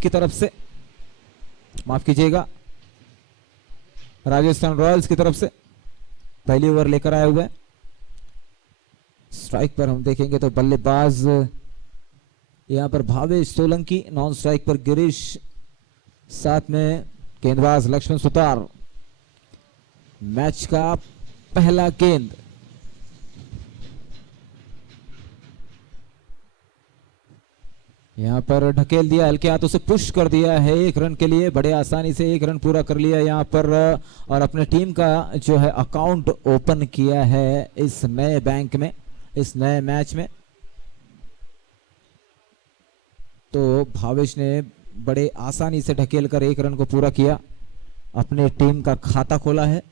की तरफ से, माफ कीजिएगा, राजस्थान रॉयल्स की तरफ से पहली ओवर लेकर आए हुए हैं। स्ट्राइक पर हम देखेंगे तो बल्लेबाज यहां पर भावेश सोलंकी, नॉन स्ट्राइक पर गिरीश, साथ में गेंदबाज लक्ष्मण सुतार। मैच का पहला गेंद यहां पर ढकेल दिया, हल्के हाथों से पुश कर दिया है 1 रन के लिए। बड़े आसानी से 1 रन पूरा कर लिया यहां पर और अपने टीम का जो है अकाउंट ओपन किया है इस नए बैंक में, इस नए मैच में। तो भावेश ने बड़े आसानी से ढकेल कर 1 रन को पूरा किया, अपने टीम का खाता खोला है।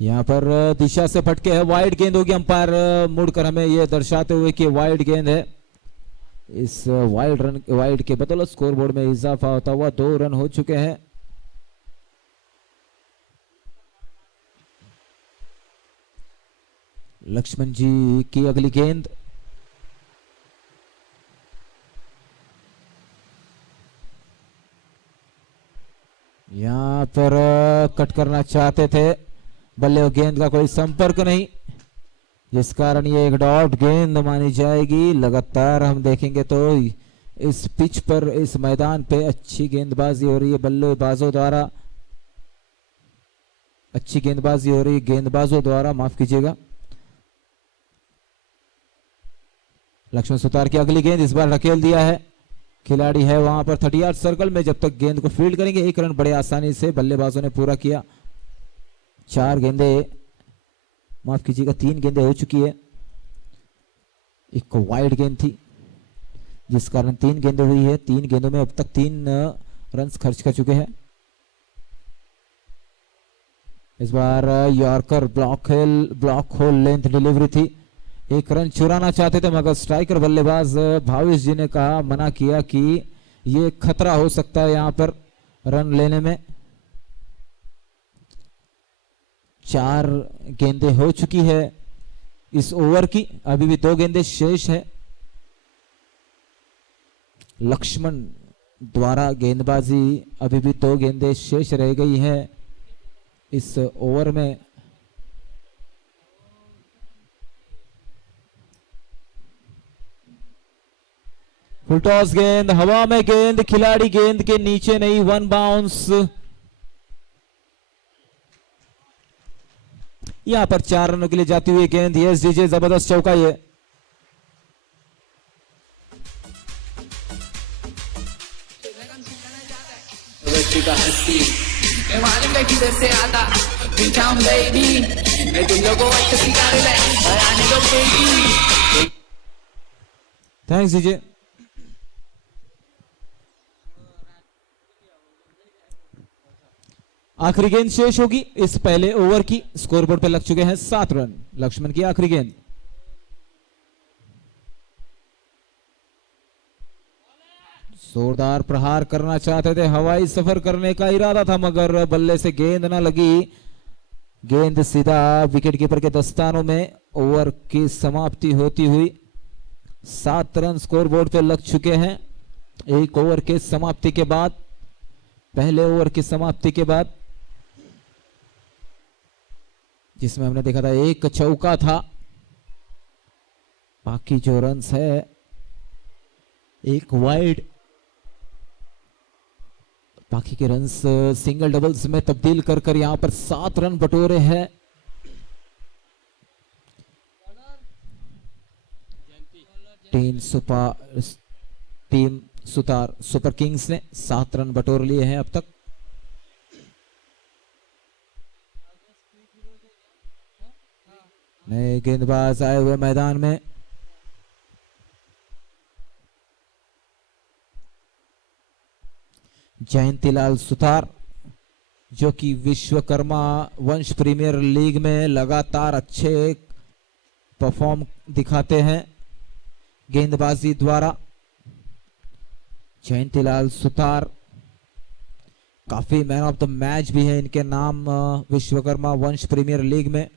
यहां पर दिशा से फटके है, वाइड गेंद होगी। अंपायर मुड़कर हमें यह दर्शाते हुए कि वाइड गेंद है। इस वाइड के बदौलत स्कोरबोर्ड में इजाफा होता हुआ 2 रन हो चुके हैं। लक्ष्मण जी की अगली गेंद, यहां पर कट करना चाहते थे, बल्ले और गेंद का कोई संपर्क नहीं, जिस कारण ये एक डॉट गेंद मानी जाएगी। लगातार हम देखेंगे तो इस पिच पर, इस मैदान पे अच्छी गेंदबाजी हो रही है बल्लेबाजों द्वारा, अच्छी गेंदबाजी हो रही है गेंदबाजों द्वारा, माफ कीजिएगा। लक्ष्मण सुतार की अगली गेंद, इस बार ढकेल दिया है, खिलाड़ी है वहां पर 30 यार्ड सर्कल में। जब तक गेंद को फील्ड करेंगे 1 रन बड़े आसानी से बल्लेबाजों ने पूरा किया। 4 गेंदे, माफ कीजिएगा 3 गेंदे हो चुकी है। एक वाइड गेंद थी जिस कारण 3 गेंदे हुई है। 3 गेंदों में अब तक 3 रन खर्च कर चुके हैं। इस बार yorker block hole length delivery थी, 1 रन चुराना चाहते थे मगर स्ट्राइकर बल्लेबाज भावेश जी ने कहा, मना किया कि ये खतरा हो सकता है यहां पर रन लेने में। 4 गेंदें हो चुकी है इस ओवर की, अभी भी 2 गेंदें शेष है। लक्ष्मण द्वारा गेंदबाजी, अभी भी 2 गेंदें शेष रह गई है इस ओवर में। फुल टॉस गेंद, हवा में गेंद, खिलाड़ी गेंद के नीचे नहीं, 1 बाउंस। यहां पर 4 रनों के लिए जाती हुई गेंद, यस डीजे, जबरदस्त चौका ये। Thanks DJ. आखिरी गेंद शेष होगी इस पहले ओवर की। स्कोरबोर्ड पे लग चुके हैं 7 रन। लक्ष्मण की आखिरी गेंद, जोरदार प्रहार करना चाहते थे, हवाई सफर करने का इरादा था मगर बल्ले से गेंद ना लगी। गेंद सीधा विकेट कीपर के दस्तानों में। ओवर की समाप्ति होती हुई 7 रन स्कोरबोर्ड पे लग चुके हैं। 1 ओवर के समाप्ति के बाद, पहले ओवर की समाप्ति के बाद, जिसमें हमने देखा था 1 चौका था। बाकी जो रन्स है, 1 वाइड, बाकी के रन्स सिंगल डबल्स में तब्दील कर यहां पर 7 रन बटोरे हैं। टीम सुतार सुपर किंग्स ने 7 रन बटोर लिए हैं अब तक। नए गेंदबाज आए हुए मैदान में। जयंतीलाल सुतार, जो कि विश्वकर्मा वंश प्रीमियर लीग में लगातार अच्छे परफॉर्म दिखाते हैं गेंदबाजी द्वारा। जयंतीलाल सुतार काफी मैन ऑफ द मैच भी है इनके नाम विश्वकर्मा वंश प्रीमियर लीग में।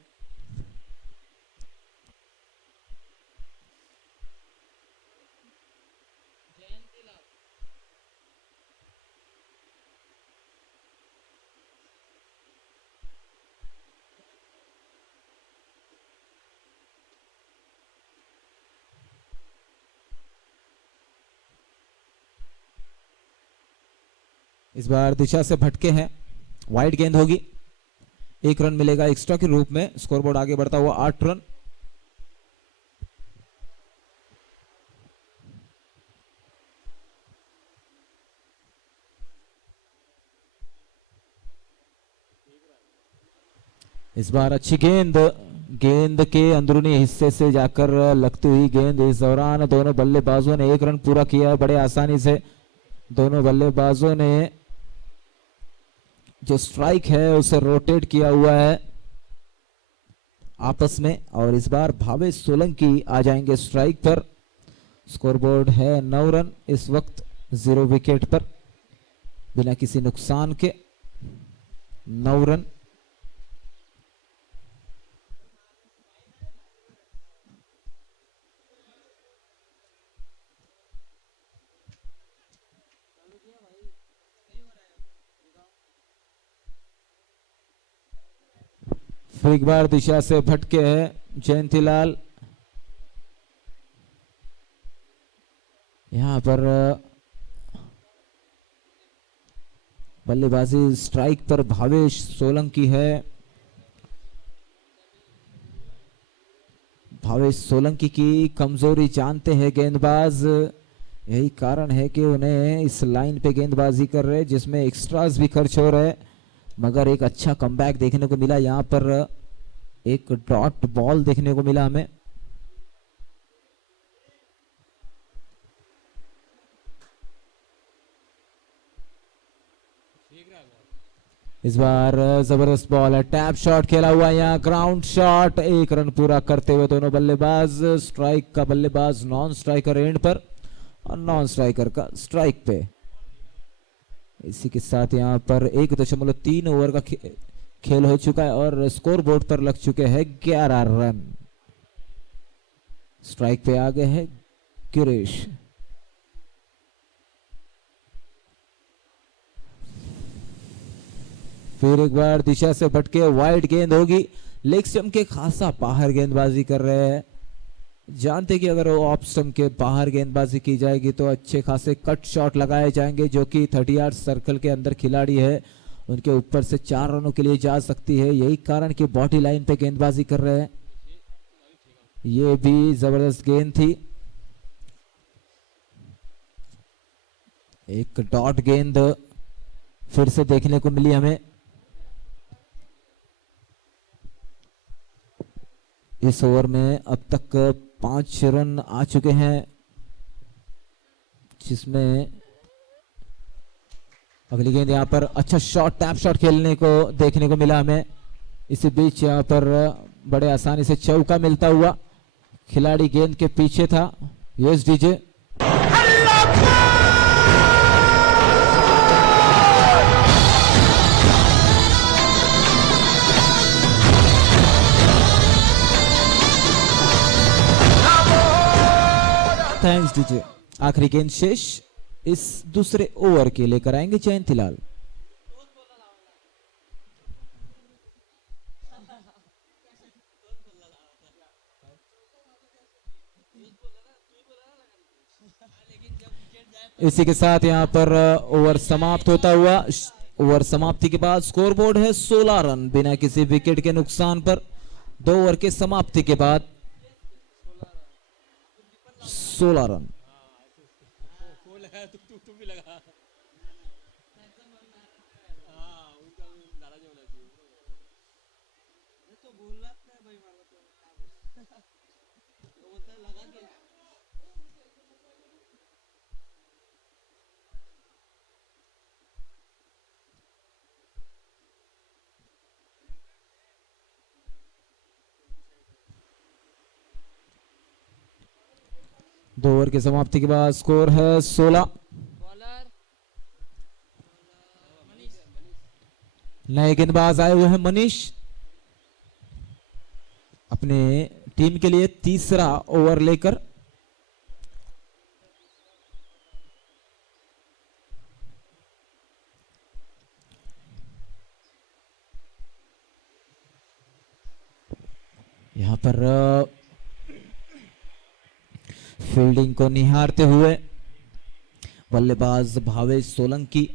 इस बार दिशा से भटके हैं, वाइड गेंद होगी, 1 रन मिलेगा एक्स्ट्रा के रूप में। स्कोरबोर्ड आगे बढ़ता हुआ 8 रन। इस बार अच्छी गेंद, गेंद के अंदरूनी हिस्से से जाकर लगती हुई गेंद। इस दौरान दोनों बल्लेबाजों ने 1 रन पूरा किया बड़े आसानी से। दोनों बल्लेबाजों ने जो स्ट्राइक है उसे रोटेट किया हुआ है आपस में, और इस बार भावेश सोलंकी आ जाएंगे स्ट्राइक पर। स्कोरबोर्ड है 9 रन इस वक्त 0 विकेट पर, बिना किसी नुकसान के 9 रन। फिर एक बार दिशा से भटके हैं जयंतीलाल। यहां पर बल्लेबाजी स्ट्राइक पर भावेश सोलंकी है। भावेश सोलंकी की कमजोरी जानते हैं गेंदबाज, यही कारण है कि उन्हें इस लाइन पे गेंदबाजी कर रहे हैं जिसमें एक्स्ट्रास भी खर्च हो रहे हैं। मगर एक अच्छा कमबैक देखने को मिला, यहां पर एक डॉट बॉल देखने को मिला हमें। इस बार जबरदस्त बॉल है, टैप शॉट खेला हुआ यहाँ, ग्राउंड शॉट, 1 रन पूरा करते हुए दोनों बल्लेबाज। स्ट्राइक का बल्लेबाज नॉन स्ट्राइकर एंड पर और नॉन स्ट्राइकर का स्ट्राइक पे। इसी के साथ यहाँ पर 1.3 ओवर का खेल हो चुका है और स्कोर बोर्ड पर लग चुके हैं 11 रन। स्ट्राइक पे आ गए हैं गिरीश। फिर एक बार दिशा से भटके, वाइड गेंद होगी, लेग स्टंप के खासा बाहर गेंदबाजी कर रहे हैं। जानते कि अगर ऑफ स्टंप के बाहर गेंदबाजी की जाएगी तो अच्छे खासे कट शॉट लगाए जाएंगे, जो कि 30 यार्ड सर्कल के अंदर खिलाड़ी है उनके ऊपर से 4 रनों के लिए जा सकती है। यही कारण कि बॉडी लाइन पे गेंदबाजी कर रहे हैं। ये भी जबरदस्त गेंद थी, एक डॉट गेंद फिर से देखने को मिली हमें। इस ओवर में अब तक 5 रन आ चुके हैं, जिसमें अगली गेंद यहाँ पर अच्छा शॉट, टैप शॉट खेलने को देखने को मिला हमें। इसी बीच यहाँ पर बड़े आसानी से चौका मिलता हुआ, खिलाड़ी गेंद के पीछे था। Yes DJ, thanks DJ. आखिरी गेंद शेष इस दूसरे ओवर के लेकर आएंगे जयंतीलाल। इसी के साथ यहां पर ओवर समाप्त होता हुआ, ओवर समाप्ति के बाद स्कोरबोर्ड है 16 रन बिना किसी विकेट के नुकसान पर। 2 ओवर के समाप्ति के बाद 16 रन। दो ओवर की समाप्ति के बाद स्कोर है 16। नए गेंदबाज आए हुए हैं मनीष, अपने टीम के लिए तीसरा ओवर लेकर। यहां पर फील्डिंग को निहारते हुए बल्लेबाज भावेश सोलंकी।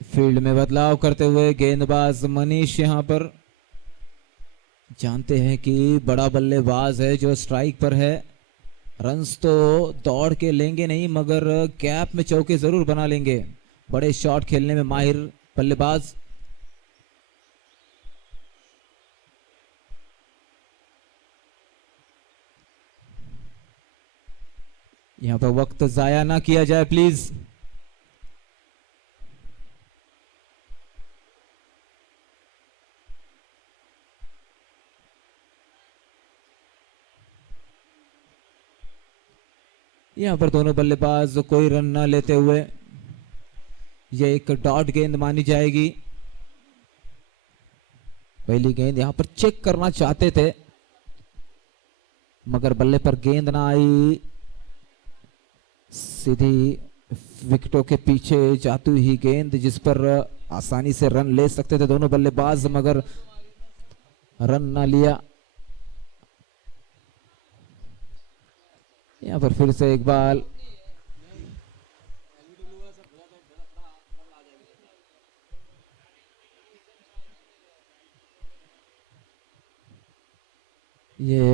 फील्ड में बदलाव करते हुए गेंदबाज मनीष यहां पर जानते हैं कि बड़ा बल्लेबाज है जो स्ट्राइक पर है। रन्स तो दौड़ के लेंगे नहीं मगर गैप में चौके जरूर बना लेंगे। बड़े शॉट खेलने में माहिर बल्लेबाज। यहां पर वक्त जाया ना किया जाए प्लीज। यहां पर दोनों बल्लेबाज कोई रन न लेते हुए यह एक डॉट गेंद मानी जाएगी। पहली गेंद यहां पर चेक करना चाहते थे मगर बल्ले पर गेंद ना आई, सीधी विकेटों के पीछे जाती हुई गेंद जिस पर आसानी से रन ले सकते थे दोनों बल्लेबाज मगर रन ना लिया। यहां पर फिर से एक बार ये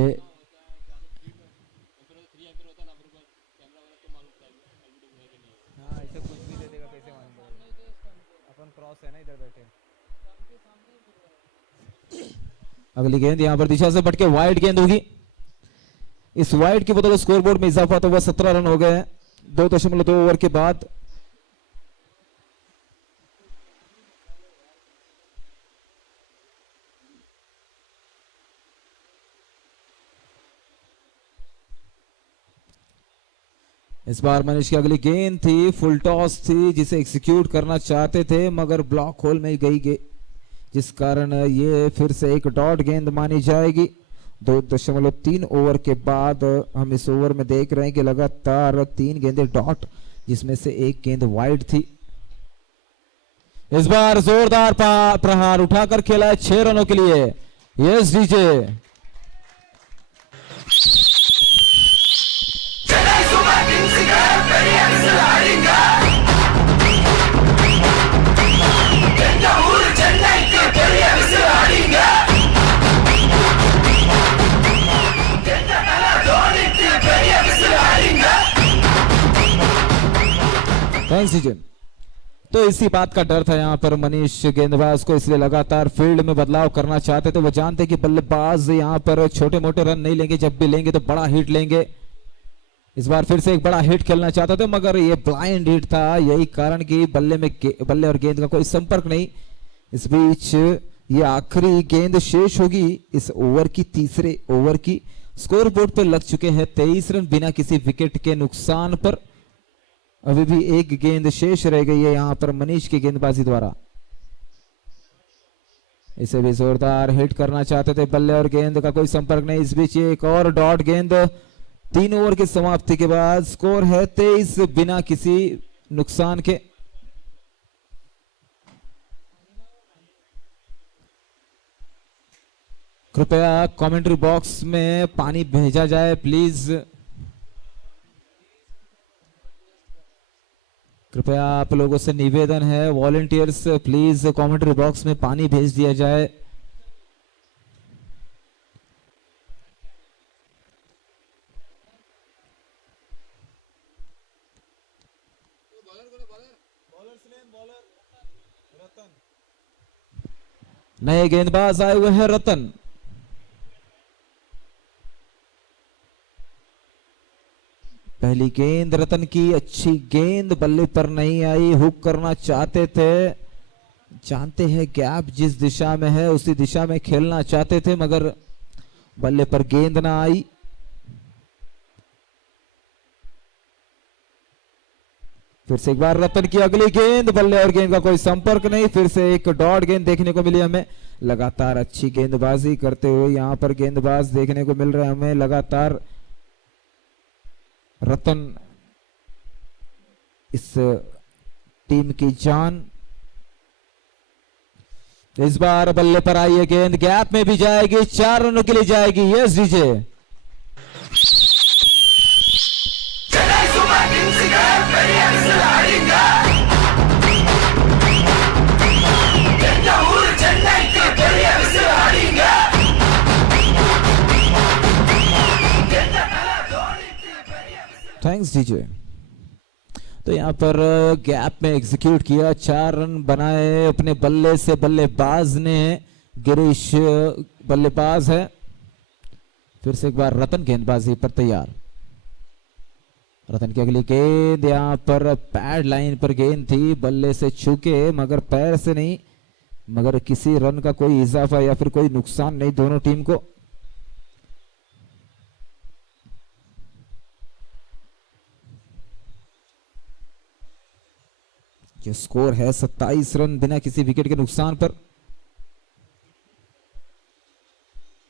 ऐसे कुछ भी दे देगा कैसे मालूम पड़ेगा, अपन क्रॉस है ना इधर बैठे। अगली गेंद यहां पर दिशा से पटके वाइड गेंद होगी। इस वाइड की बदौलत स्कोरबोर्ड में इजाफा तो हुआ, 17 रन हो गए हैं 2.2 ओवर के बाद। इस बार मनीष की अगली गेंद थी, फुल टॉस थी जिसे एग्जीक्यूट करना चाहते थे मगर ब्लॉक होल में गई जिस कारण ये फिर से एक डॉट गेंद मानी जाएगी। 2.3 ओवर के बाद हम इस ओवर में देख रहे हैं कि लगातार 3 गेंदें डॉट जिसमें से एक गेंद वाइड थी। इस बार जोरदार प्रहार उठाकर खेला है 6 रनों के लिए। यस डीजे तो इसी बात का डर था यहां पर मनीष गेंदबाज को, इसलिए लगातार फील्ड में बदलाव करना चाहते थे। वो जानते कि बल्लेबाज यहां पर छोटे मोटे रन नहीं लेंगे, जब भी लेंगे तो बड़ा हिट लेंगे। इस बार फिर से एक बड़ा हिट खेलना चाहते थे मगर ये ब्लाइंड हिट था, यही कारण कि बल्ले और गेंद का कोई संपर्क नहीं। इस बीच ये आखिरी गेंद शेष होगी इस ओवर की, तीसरे ओवर की। स्कोर बोर्ड पर लग चुके हैं 23 रन बिना किसी विकेट के नुकसान पर। अभी भी एक गेंद शेष रह गई है यहां पर मनीष की गेंदबाजी द्वारा। इसे भी जोरदार हिट करना चाहते थे, बल्ले और गेंद का कोई संपर्क नहीं। इस बीच एक और डॉट गेंद। 3 ओवर की समाप्ति के बाद स्कोर है 23 बिना किसी नुकसान के। कृपया कमेंट्री बॉक्स में पानी भेजा जाए प्लीज। कृपया आप लोगों से निवेदन है, वॉलंटियर्स प्लीज कमेंट्री बॉक्स में पानी भेज दिया जाए। नए गेंदबाज आए हुए हैं रतन। पहली गेंद रतन की, अच्छी गेंद, बल्ले पर नहीं आई। हुक करना चाहते थे, जानते हैं गैप जिस दिशा में है उसी दिशा में खेलना चाहते थे, मगर बल्ले पर गेंद ना आई। फिर से एक बार रतन की अगली गेंद, बल्ले और गेंद का कोई संपर्क नहीं। फिर से एक डॉट गेंद देखने को मिली हमें। लगातार अच्छी गेंदबाजी करते हुए यहां पर गेंदबाज देखने को मिल रहे हैं हमें लगातार। रतन इस टीम की जान। इस बार बल्ले पर आई है गेंद, गैप में भी जाएगी, 4 रनों के लिए जाएगी। Yes DJ. Thanks DJ. तो यहां पर गैप में एग्जीक्यूट किया, 4 रन बनाए अपने बल्ले से बल्लेबाज ने। गिरीश बल्लेबाज है। फिर से एक बार रतन गेंदबाजी पर तैयार। रतन की अगली गेंद, यहां पर पैड लाइन पर गेंद थी, बल्ले से छूके मगर पैर से नहीं, मगर किसी रन का कोई इजाफा या फिर कोई नुकसान नहीं दोनों टीम को। जो स्कोर है 27 रन बिना किसी विकेट के नुकसान पर।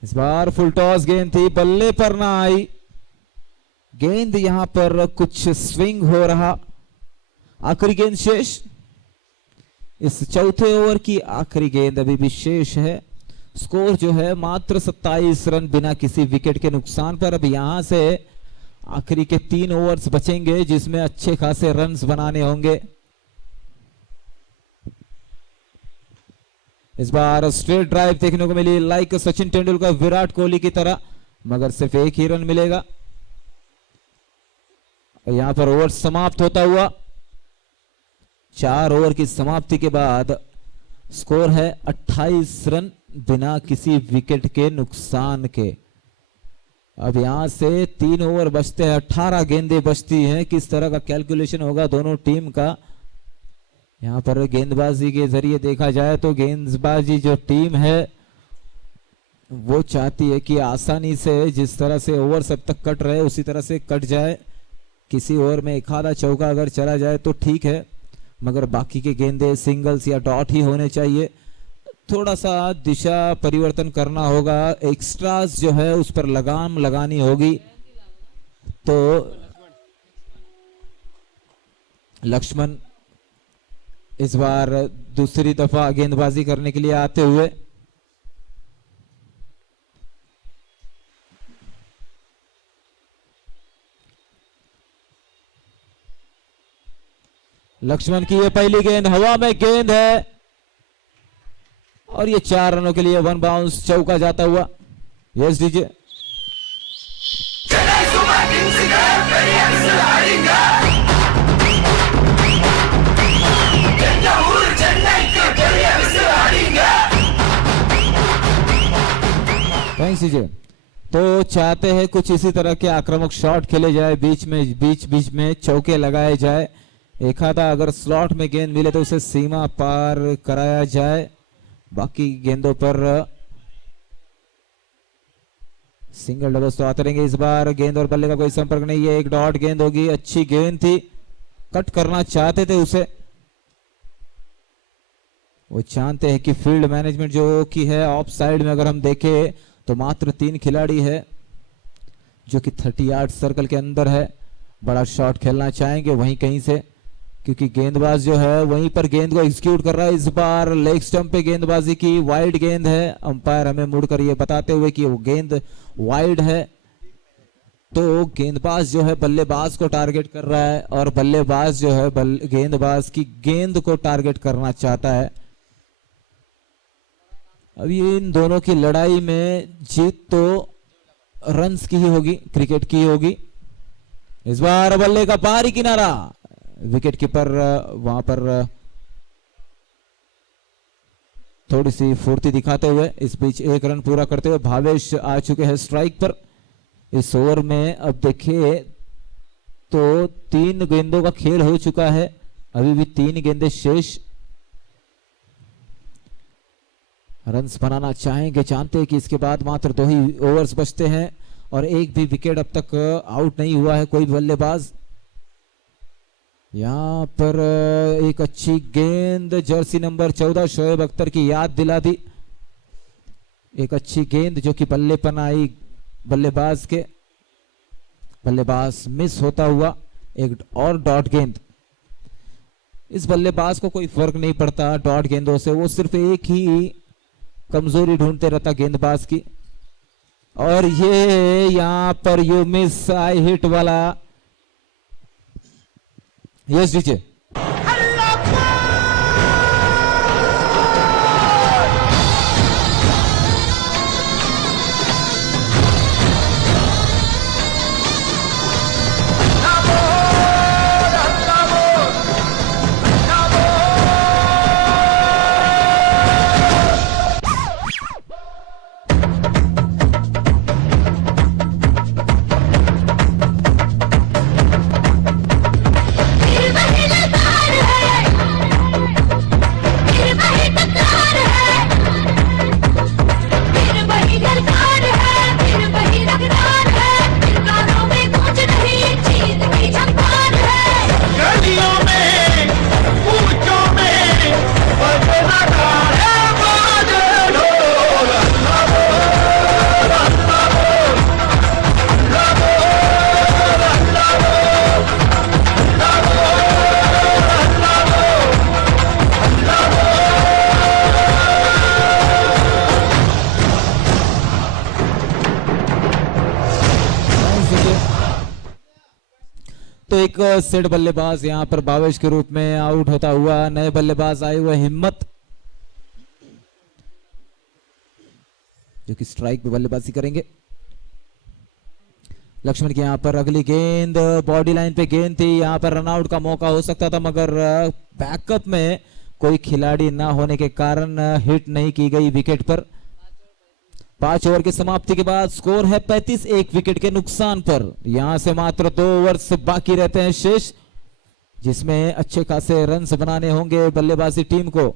इस बार फुल टॉस गेंद थी, बल्ले पर ना आई गेंद। यहां पर कुछ स्विंग हो रहा। आखिरी गेंद शेष, इस चौथे ओवर की आखिरी गेंद अभी भी शेष है। स्कोर जो है मात्र 27 रन बिना किसी विकेट के नुकसान पर। अब यहां से आखिरी के 3 ओवर्स बचेंगे जिसमें अच्छे खासे रन्स बनाने होंगे। इस बार स्ट्रेट ड्राइव देखने को मिली, लाइक सचिन तेंदुलकर, विराट कोहली की तरह, मगर सिर्फ एक ही रन मिलेगा। यहां पर ओवर समाप्त होता हुआ, 4 ओवर की समाप्ति के बाद स्कोर है 28 रन बिना किसी विकेट के नुकसान के। अब यहां से 3 ओवर बचते हैं, 18 गेंदें बचती हैं। किस तरह का कैलकुलेशन होगा दोनों टीम का। यहां पर गेंदबाजी के जरिए देखा जाए तो गेंदबाजी जो टीम है वो चाहती है कि आसानी से जिस तरह से ओवर सब तक कट रहे उसी तरह से कट जाए। किसी ओवर में एक आधा चौका अगर चला जाए तो ठीक है, मगर बाकी के गेंदे सिंगल्स या डॉट ही होने चाहिए। थोड़ा सा दिशा परिवर्तन करना होगा, एक्स्ट्रास जो है उस पर लगाम लगानी होगी। तो लक्ष्मण इस बार दूसरी दफा गेंदबाजी करने के लिए आते हुए, लक्ष्मण की ये पहली गेंद, हवा में गेंद है और ये 4 रनों के लिए 1 बाउंस चौका जाता हुआ। Yes DJ. Thanks DJ. तो चाहते हैं कुछ इसी तरह के आक्रामक शॉट खेले जाए, बीच में चौके लगाए जाए। एक आधा अगर स्लॉट में गेंद मिले तो उसे सीमा पार कराया जाए। बाकी गेंदों पर सिंगल डबल्स तो आते रहेंगे। इस बार गेंद और बल्ले का कोई संपर्क नहीं है, एक डॉट गेंद होगी। अच्छी गेंद थी, कट करना चाहते थे उसे। वो जानते हैं कि फील्ड मैनेजमेंट जो की है ऑफ साइड में अगर हम देखें तो मात्र 3 खिलाड़ी है जो कि 30 यार्ड सर्कल के अंदर है। बड़ा शॉट खेलना चाहेंगे वहीं कहीं से, क्योंकि गेंदबाज जो है वहीं पर गेंद को एग्जीक्यूट कर रहा है। इस बार लेग स्टंप पे गेंदबाजी की, वाइड गेंद है। अंपायर हमें मुड़कर ये बताते हुए कि वो गेंद वाइड है। तो गेंदबाज जो है बल्लेबाज को टारगेट कर रहा है और बल्लेबाज जो है गेंदबाज की गेंद को टारगेट करना चाहता है। अब ये इन दोनों की लड़ाई में जीत तो रन्स की ही होगी, क्रिकेट की होगी। इस बार बल्ले का बाहरी किनारा, विकेट कीपर वहां पर थोड़ी सी फुर्ती दिखाते हुए इस बीच 1 रन पूरा करते हुए भावेश आ चुके हैं स्ट्राइक पर। इस ओवर में अब देखिए तो 3 गेंदों का खेल हो चुका है, अभी भी 3 गेंदें शेष। रन्स बनाना चाहेंगे, जानते हैं कि इसके बाद मात्र 2 ही ओवर्स बचते हैं और एक भी विकेट अब तक आउट नहीं हुआ है कोई बल्लेबाज। यहां पर एक अच्छी गेंद, जर्सी नंबर 14 शोएब अख्तर की याद दिला दी। एक अच्छी गेंद जो कि बल्ले पर आई बल्लेबाज के, बल्लेबाज मिस होता हुआ। एक और डॉट गेंद। इस बल्लेबाज को कोई फर्क नहीं पड़ता डॉट गेंदों से, वो सिर्फ एक ही कमजोरी ढूंढते रहता गेंदबाज की। और ये यहां पर यू मिस आई हिट वाला। Yes DJ. तो एक सेट बल्लेबाज यहां पर बाविश के रूप में आउट होता हुआ। नए बल्लेबाज आए हुए हिम्मत, जो कि स्ट्राइक पे बल्लेबाजी करेंगे। लक्ष्मण की यहां पर अगली गेंद बॉडी लाइन पे गेंद थी, यहां पर रनआउट का मौका हो सकता था, मगर बैकअप में कोई खिलाड़ी ना होने के कारण हिट नहीं की गई विकेट पर। 5 ओवर की समाप्ति के बाद स्कोर है 35, 1 विकेट के नुकसान पर। यहां से मात्र 2 ओवर्स बाकी रहते हैं शेष, जिसमें अच्छे खासे रन्स बनाने होंगे बल्लेबाजी टीम को।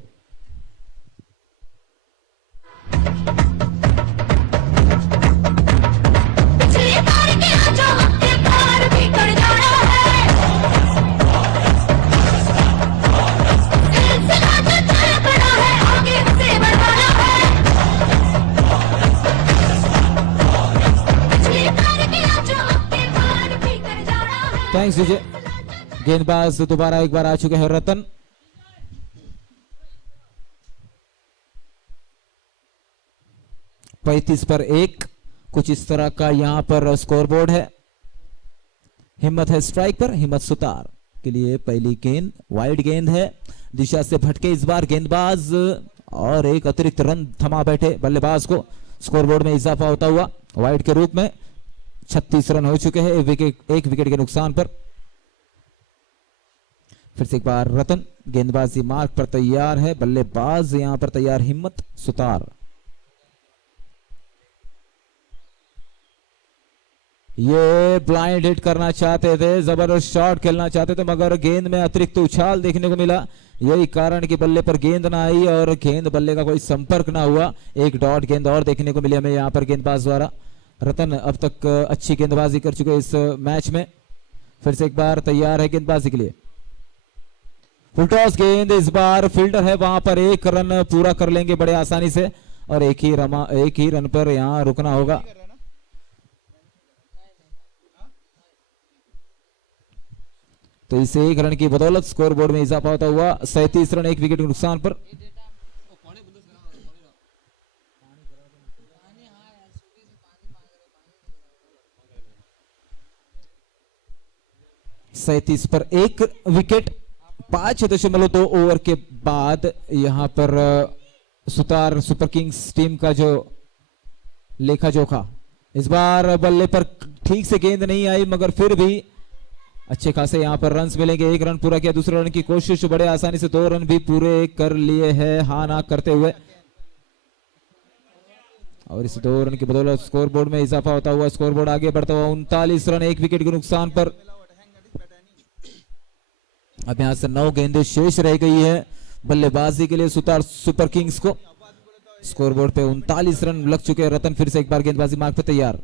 थैंक्स विजय। गेंदबाज दोबारा एक बार आ चुके हैं रतन। पैंतीस पर 1, कुछ इस तरह का यहां पर स्कोरबोर्ड है। हिम्मत है स्ट्राइक पर, हिम्मत सुतार के लिए पहली गेंद वाइड गेंद है, दिशा से भटके इस बार गेंदबाज और एक अतिरिक्त रन थमा बैठे बल्लेबाज को। स्कोरबोर्ड में इजाफा होता हुआ वाइड के रूप में 36 रन हो चुके हैं, एक विकेट के नुकसान पर। फिर से एक बार रतन गेंदबाजी मार्क पर तैयार है, बल्लेबाज यहां पर तैयार हिम्मत सुतार। ये ब्लाइंड हिट करना चाहते थे, जबरदस्त शॉट खेलना चाहते थे, मगर गेंद में अतिरिक्त उछाल देखने को मिला। यही कारण कि बल्ले पर गेंद ना आई और गेंद बल्ले का कोई संपर्क ना हुआ। एक डॉट गेंद और देखने को मिली हमें यहां पर गेंदबाज द्वारा। रतन अब तक अच्छी गेंदबाजी कर चुके इस मैच में, फिर से एक बार तैयार है गेंदबाजी के लिए। फुल टॉस गेंद, इस बार फील्डर है वहां पर, 1 रन पूरा कर लेंगे बड़े आसानी से और एक ही रन पर यहां रुकना होगा। तो इस 1 रन की बदौलत स्कोर बोर्ड में इजाफा होता हुआ 37 रन, 1 विकेट के नुकसान पर। सैंतीस पर 1 विकेट। 5.2 ओवर के बाद यहां पर सुतार सुपर किंग्स टीम का जो लेखा जोखा, इस बार बल्ले पर ठीक से गेंद नहीं आई, मगर फिर भी अच्छे खासे यहां पर रन्स मिलेंगे। 1 रन पूरा किया, दूसरे रन की कोशिश, बड़े आसानी से 2 रन भी पूरे कर लिए हैं हाँ ना करते हुए। और इस 2 रन की बदौलत स्कोर बोर्ड में इजाफा होता हुआ स्कोर बोर्ड आगे बढ़ता हुआ 39 रन, 1 विकेट के नुकसान पर। अब यहां से 9 गेंदें शेष रह गई है बल्लेबाजी के लिए सुपर किंग्स को। स्कोरबोर्ड पे 39 रन लग चुके हैं। रतन फिर से एक बार गेंदबाजी मार्ग पे तैयार।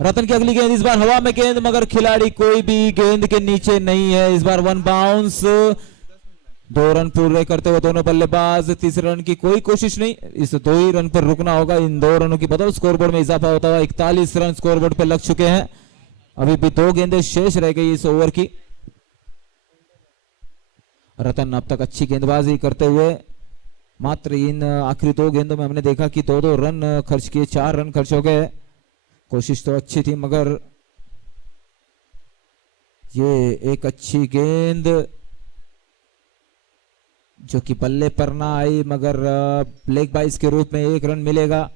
रतन की अगली गेंद, इस बार हवा में गेंद, मगर खिलाड़ी कोई भी गेंद के नीचे नहीं है। इस बार 1 बाउंस। 2 रन पूरे करते हुए दोनों बल्लेबाज। तीसरे रन की कोई कोशिश नहीं, इस 2 ही रन पर रुकना होगा। इन 2 रनों की बदौलत स्कोरबोर्ड में इजाफा होता हुआ 41 रन स्कोरबोर्ड पे लग चुके हैं। अभी भी 2 गेंदें शेष रह गई इस ओवर की। रतन अब तक अच्छी गेंदबाजी करते हुए मात्र इन आखिरी 2 गेंदों में हमने देखा कि 2-2 रन खर्च किए, 4 रन खर्च हो गए। कोशिश तो अच्छी थी, मगर ये एक अच्छी गेंद जो कि बल्ले पर ना आई, मगर लेग बाइस के रूप में 1 रन मिलेगा।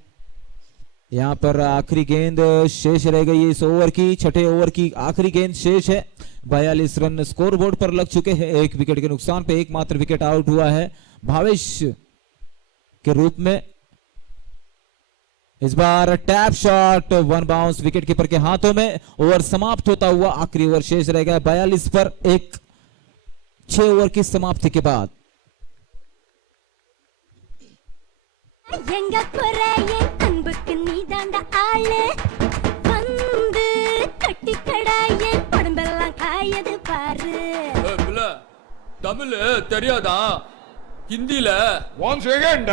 यहां पर आखिरी गेंद शेष रह गई है इस ओवर की। छठे ओवर की आखिरी गेंद शेष है। 42 रन स्कोरबोर्ड पर लग चुके हैं। 1 विकेट के नुकसान पे एकमात्र विकेट आउट हुआ है भावेश के रूप में। इस बार tap shot, 1 bounce wicket keeper के हाथों में। ओवर समाप्त होता हुआ आखिरी ओवर शेष रह गया 42 पर 1। 6 ओवर की समाप्ति के बाद தமிழ் தெரியாதா? हिंदी ले 1 सेकंड।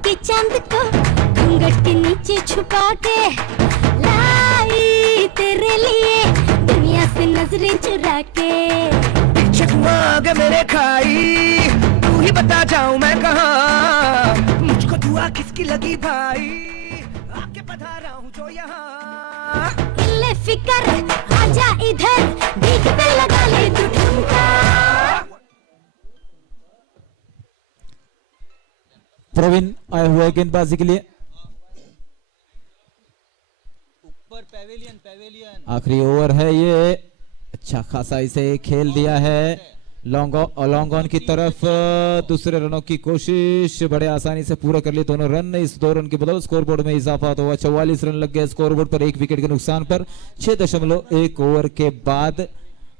के चांद को घूंघट के नीचे छुपा के लाई तेरे लिए दुनिया से नजरें चुरा के। मांग मेरे खाई, तू ही बता जाऊं मैं कहां। मुझको दुआ किसकी लगी भाई, आके पधारा हूं जो यहाँ। इल्ले फिकर आजा इधर, भीख पे लगा ले तू ठुमका। प्रवीण आए हुए गेंदबाजी के लिए। ऊपर पेवेलियन आखिरी ओवर है ये। अच्छा खासा इसे खेल दिया है लॉन्ग ऑन की तरफ। दूसरे रनों की कोशिश बड़े आसानी से पूरा कर लिए दोनों रन। इस 2 रन की बदौलत स्कोरबोर्ड में इजाफा तो हुआ। 44 रन लग गए स्कोरबोर्ड पर 1 विकेट के नुकसान पर। 6.1 ओवर के बाद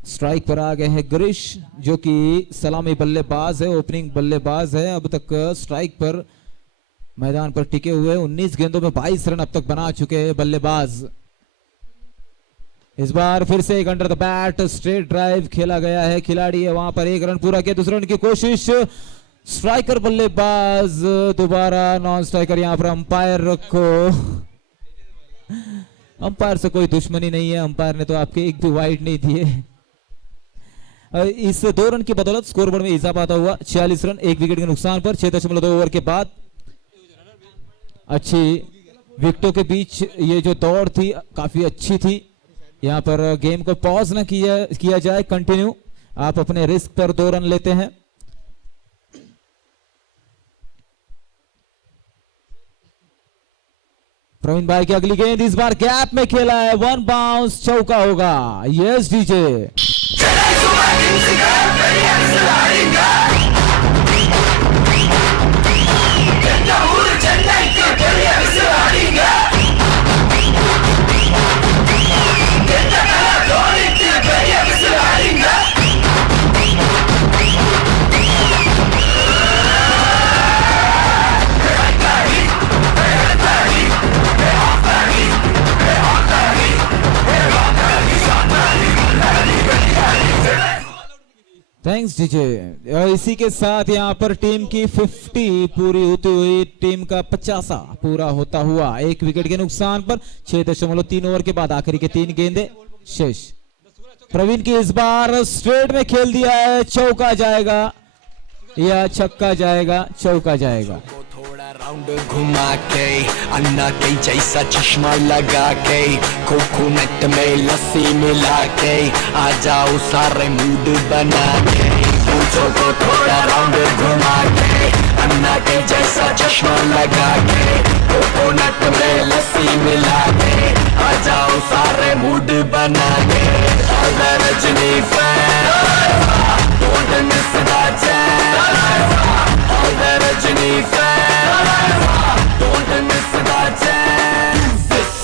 स्ट्राइक पर आ गए हैं गिरीश, जो कि सलामी बल्लेबाज है, ओपनिंग बल्लेबाज है। अब तक स्ट्राइक पर मैदान पर टिके हुए 19 गेंदों में 22 रन अब तक बना चुके हैं बल्लेबाज। इस बार फिर से एक under the bat straight drive खेला गया है। खिलाड़ी है वहां पर 1 रन पूरा किया। दूसरे रन की कोशिश, स्ट्राइकर बल्लेबाज दोबारा नॉन स्ट्राइकर। यहां पर अंपायर से कोई दुश्मनी नहीं है। अंपायर ने तो आपके एक भी वाइड नहीं दिए। इस 2 रन की बदौलत स्कोरबोर्ड में इजाफा हुआ 46 रन 1 विकेट के नुकसान पर। 6.2 ओवर के बाद अच्छी विकेटों के बीच ये जो दौड़ थी काफी अच्छी थी। यहां पर गेम को पॉज ना किया जाए, कंटिन्यू आप अपने रिस्क पर 2 रन लेते हैं। प्रवीण भाई की अगली गेंद इस बार गैप में खेला है। 1 बाउंस चौका होगा। Yes DJ. Thanks DJ. इसी के साथ यहां पर टीम की 50 पूरी होती हुई टीम का 50 पूरा होता हुआ 1 विकेट के नुकसान पर। 6.3 ओवर के बाद आखिरी के 3 गेंदें शेष। प्रवीण की इस बार स्ट्रेट में खेल दिया है। चौका जाएगा या छक्का जाएगा? चौका जाएगा। राउंड घुमा के अन्ना के जैसा चश्मा लगा के कोकोनट में लस्सी मिला के आ जाओ सारे मूड बना के। पूछो को थोड़ा राउंड घुमा के अन्ना के जैसा चश्मा लगा के कोकोनट में लस्सी मिला के आ जाओ सारे मूड बना के। Rajni fan don't miss the chance. Rajni fan don't miss the chance.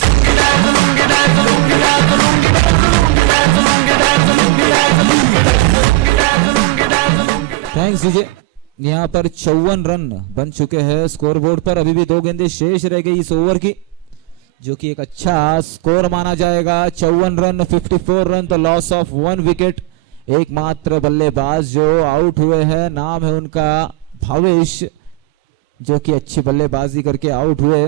Thanks Vijay. यहाँ पर 54 रन बन चुके हैं स्कोर बोर्ड पर। अभी भी 2 गेंदें शेष रह गई इस ओवर की, जो कि एक अच्छा स्कोर माना जाएगा। 54 रन, 54 रन, तो लॉस ऑफ 1 विकेट। एकमात्र बल्लेबाज जो आउट हुए हैं, नाम है उनका भावेश, जो कि अच्छी बल्लेबाजी करके आउट हुए।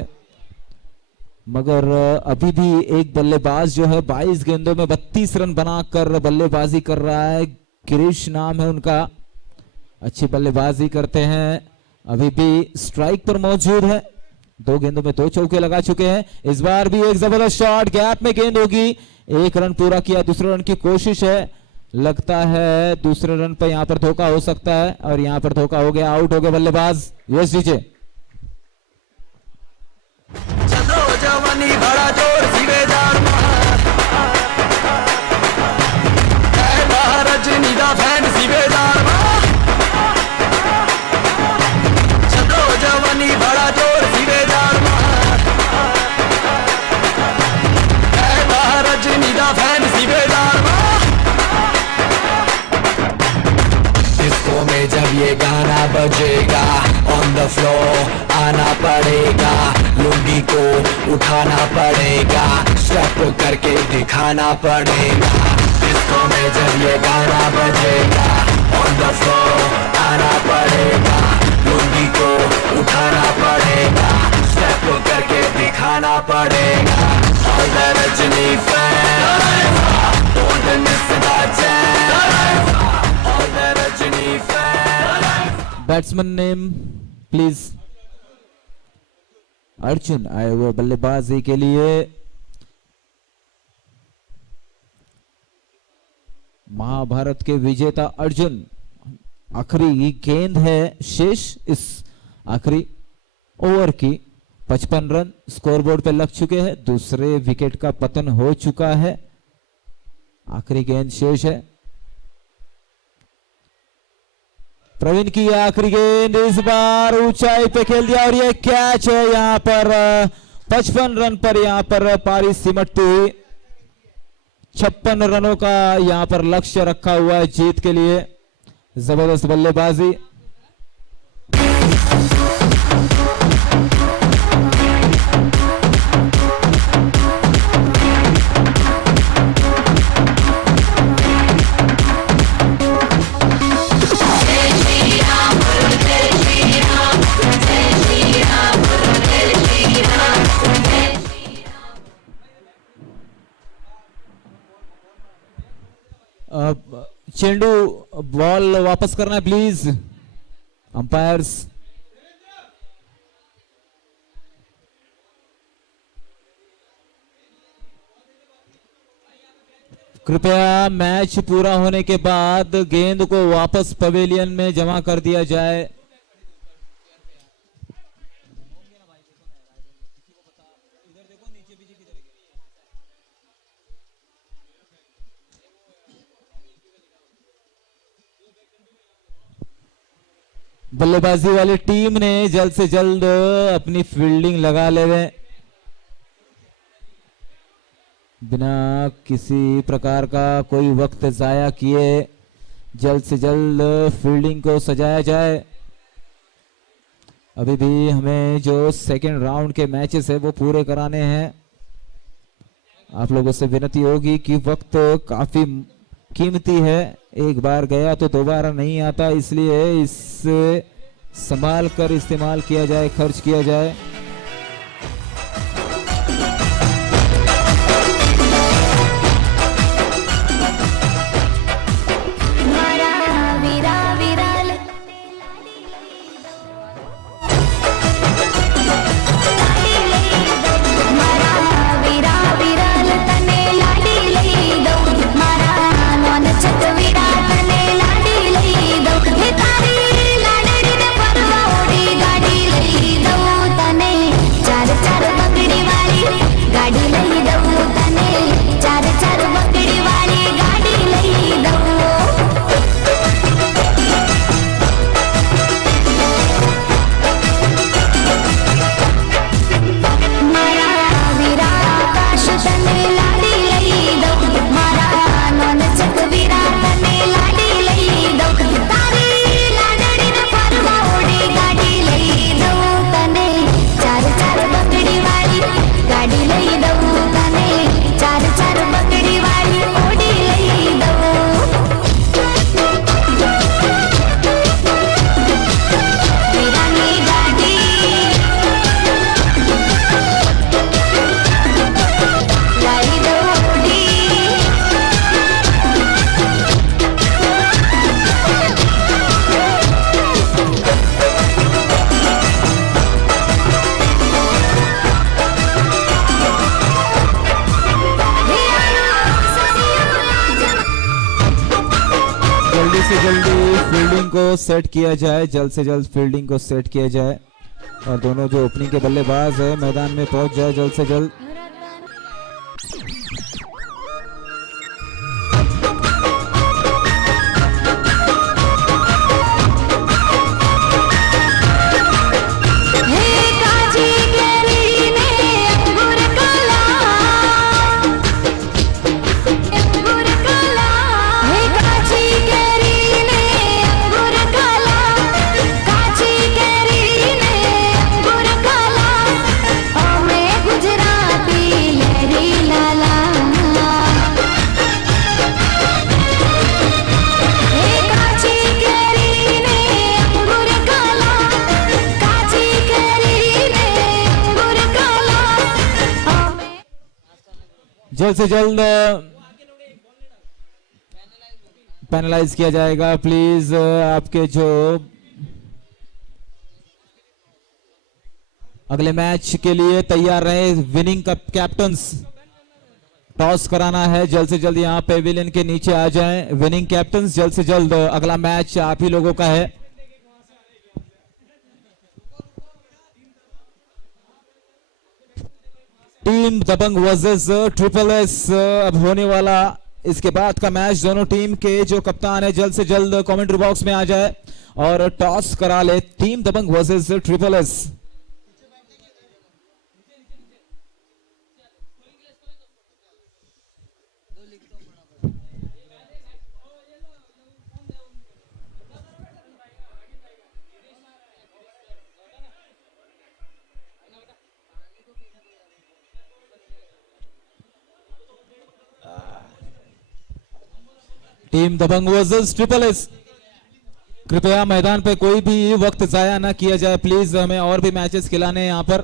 मगर अभी भी एक बल्लेबाज जो है 22 गेंदों में 32 रन बनाकर बल्लेबाजी कर रहा है। गिरीश नाम है उनका, अच्छी बल्लेबाजी करते हैं, अभी भी स्ट्राइक पर मौजूद है। 2 गेंदों में 2 चौके लगा चुके हैं। इस बार भी एक जबरदस्त शॉट, गैप में गेंद होगी। 1 रन पूरा किया, दूसरे रन की कोशिश है। लगता है दूसरे रन पर यहां पर धोखा हो सकता है, और यहां पर धोखा हो गया, आउट हो गए बल्लेबाज। यस विजय। जवानी बड़ा जोर सिवेदार रजनी दा फैन सिवेदार चलो जवानी बड़ा जोर सिवेदार रजनी दा फैन सिवेदार। डिस्को में जब ये गाना बजेगा, ऑन द फ्लोर आना पड़ेगा, लुंगी को उठाना पड़ेगा, स्टेप करके दिखाना पड़ेगा। डिस्को में जब ये गाना बजेगा, ऑन द फ्लोर आना पड़ेगा, लुंगी को उठाना पड़ेगा, स्टेप करके दिखाना पड़ेगा। All the Rajini fans, don't miss the chance. All the Rajini fans. Batsman name please. Arjun आए हुए बल्लेबाजी के लिए। महाभारत के विजेता अर्जुन। आखिरी गेंद है शेष इस आखिरी ओवर की। 55 रन स्कोरबोर्ड पे लग चुके हैं, दूसरे विकेट का पतन हो चुका है। आखिरी गेंद शेष है। प्रवीण की आखिरी गेंद, इस बार ऊंचाई पे खेल दिया और ये कैच है। यहां पर 55 रन पर यहां पर पारी सिमटती हुई। 56 रनों का यहां पर लक्ष्य रखा हुआ है जीत के लिए। जबरदस्त बल्लेबाजी। चेंडू बॉल वापस करना है प्लीज अंपायर्स। कृपया मैच पूरा होने के बाद गेंद को वापस पवेलियन में जमा कर दिया जाए। बल्लेबाजी वाली टीम ने जल्द से जल्द अपनी फील्डिंग लगा ले रहे, बिना किसी प्रकार का कोई वक्त जाया किए जल्द से जल्द फील्डिंग को सजाया जाए। अभी भी हमें जो सेकेंड राउंड के मैचेस है वो पूरे कराने हैं। आप लोगों से विनती होगी कि वक्त काफी कीमती है, एक बार गया तो दोबारा नहीं आता, इसलिए इससे संभाल कर इस्तेमाल किया जाए, खर्च किया जाए। तने से जल्दी फील्डिंग को सेट किया जाए, जल्द से जल्द फील्डिंग को सेट किया जाए और दोनों जो ओपनिंग के बल्लेबाज है मैदान में पहुंच जाए जल्द से जल्द। जल्द से जल्द पैनलाइज किया जाएगा। प्लीज आपके जो अगले मैच के लिए तैयार रहे विनिंग कप कैप्टन्स, टॉस कराना है, जल्द से जल्द यहाँ पेविलियन के नीचे आ जाएं विनिंग कैप्टन्स। जल्द से जल्द अगला मैच आप ही लोगों का है। टीम दबंग वर्सेस ट्रिपल एस अब होने वाला इसके बाद का मैच। दोनों टीम के जो कप्तान है जल्द से जल्द कमेंट्री बॉक्स में आ जाए और टॉस करा ले। टीम दबंग वर्सेस ट्रिपल एस। टीम दबंग वर्सेस ट्रिपल एस। कृपया मैदान पे कोई भी वक्त जाया ना किया जाए प्लीज। हमें और भी मैचेस खिलाने हैं यहाँ पर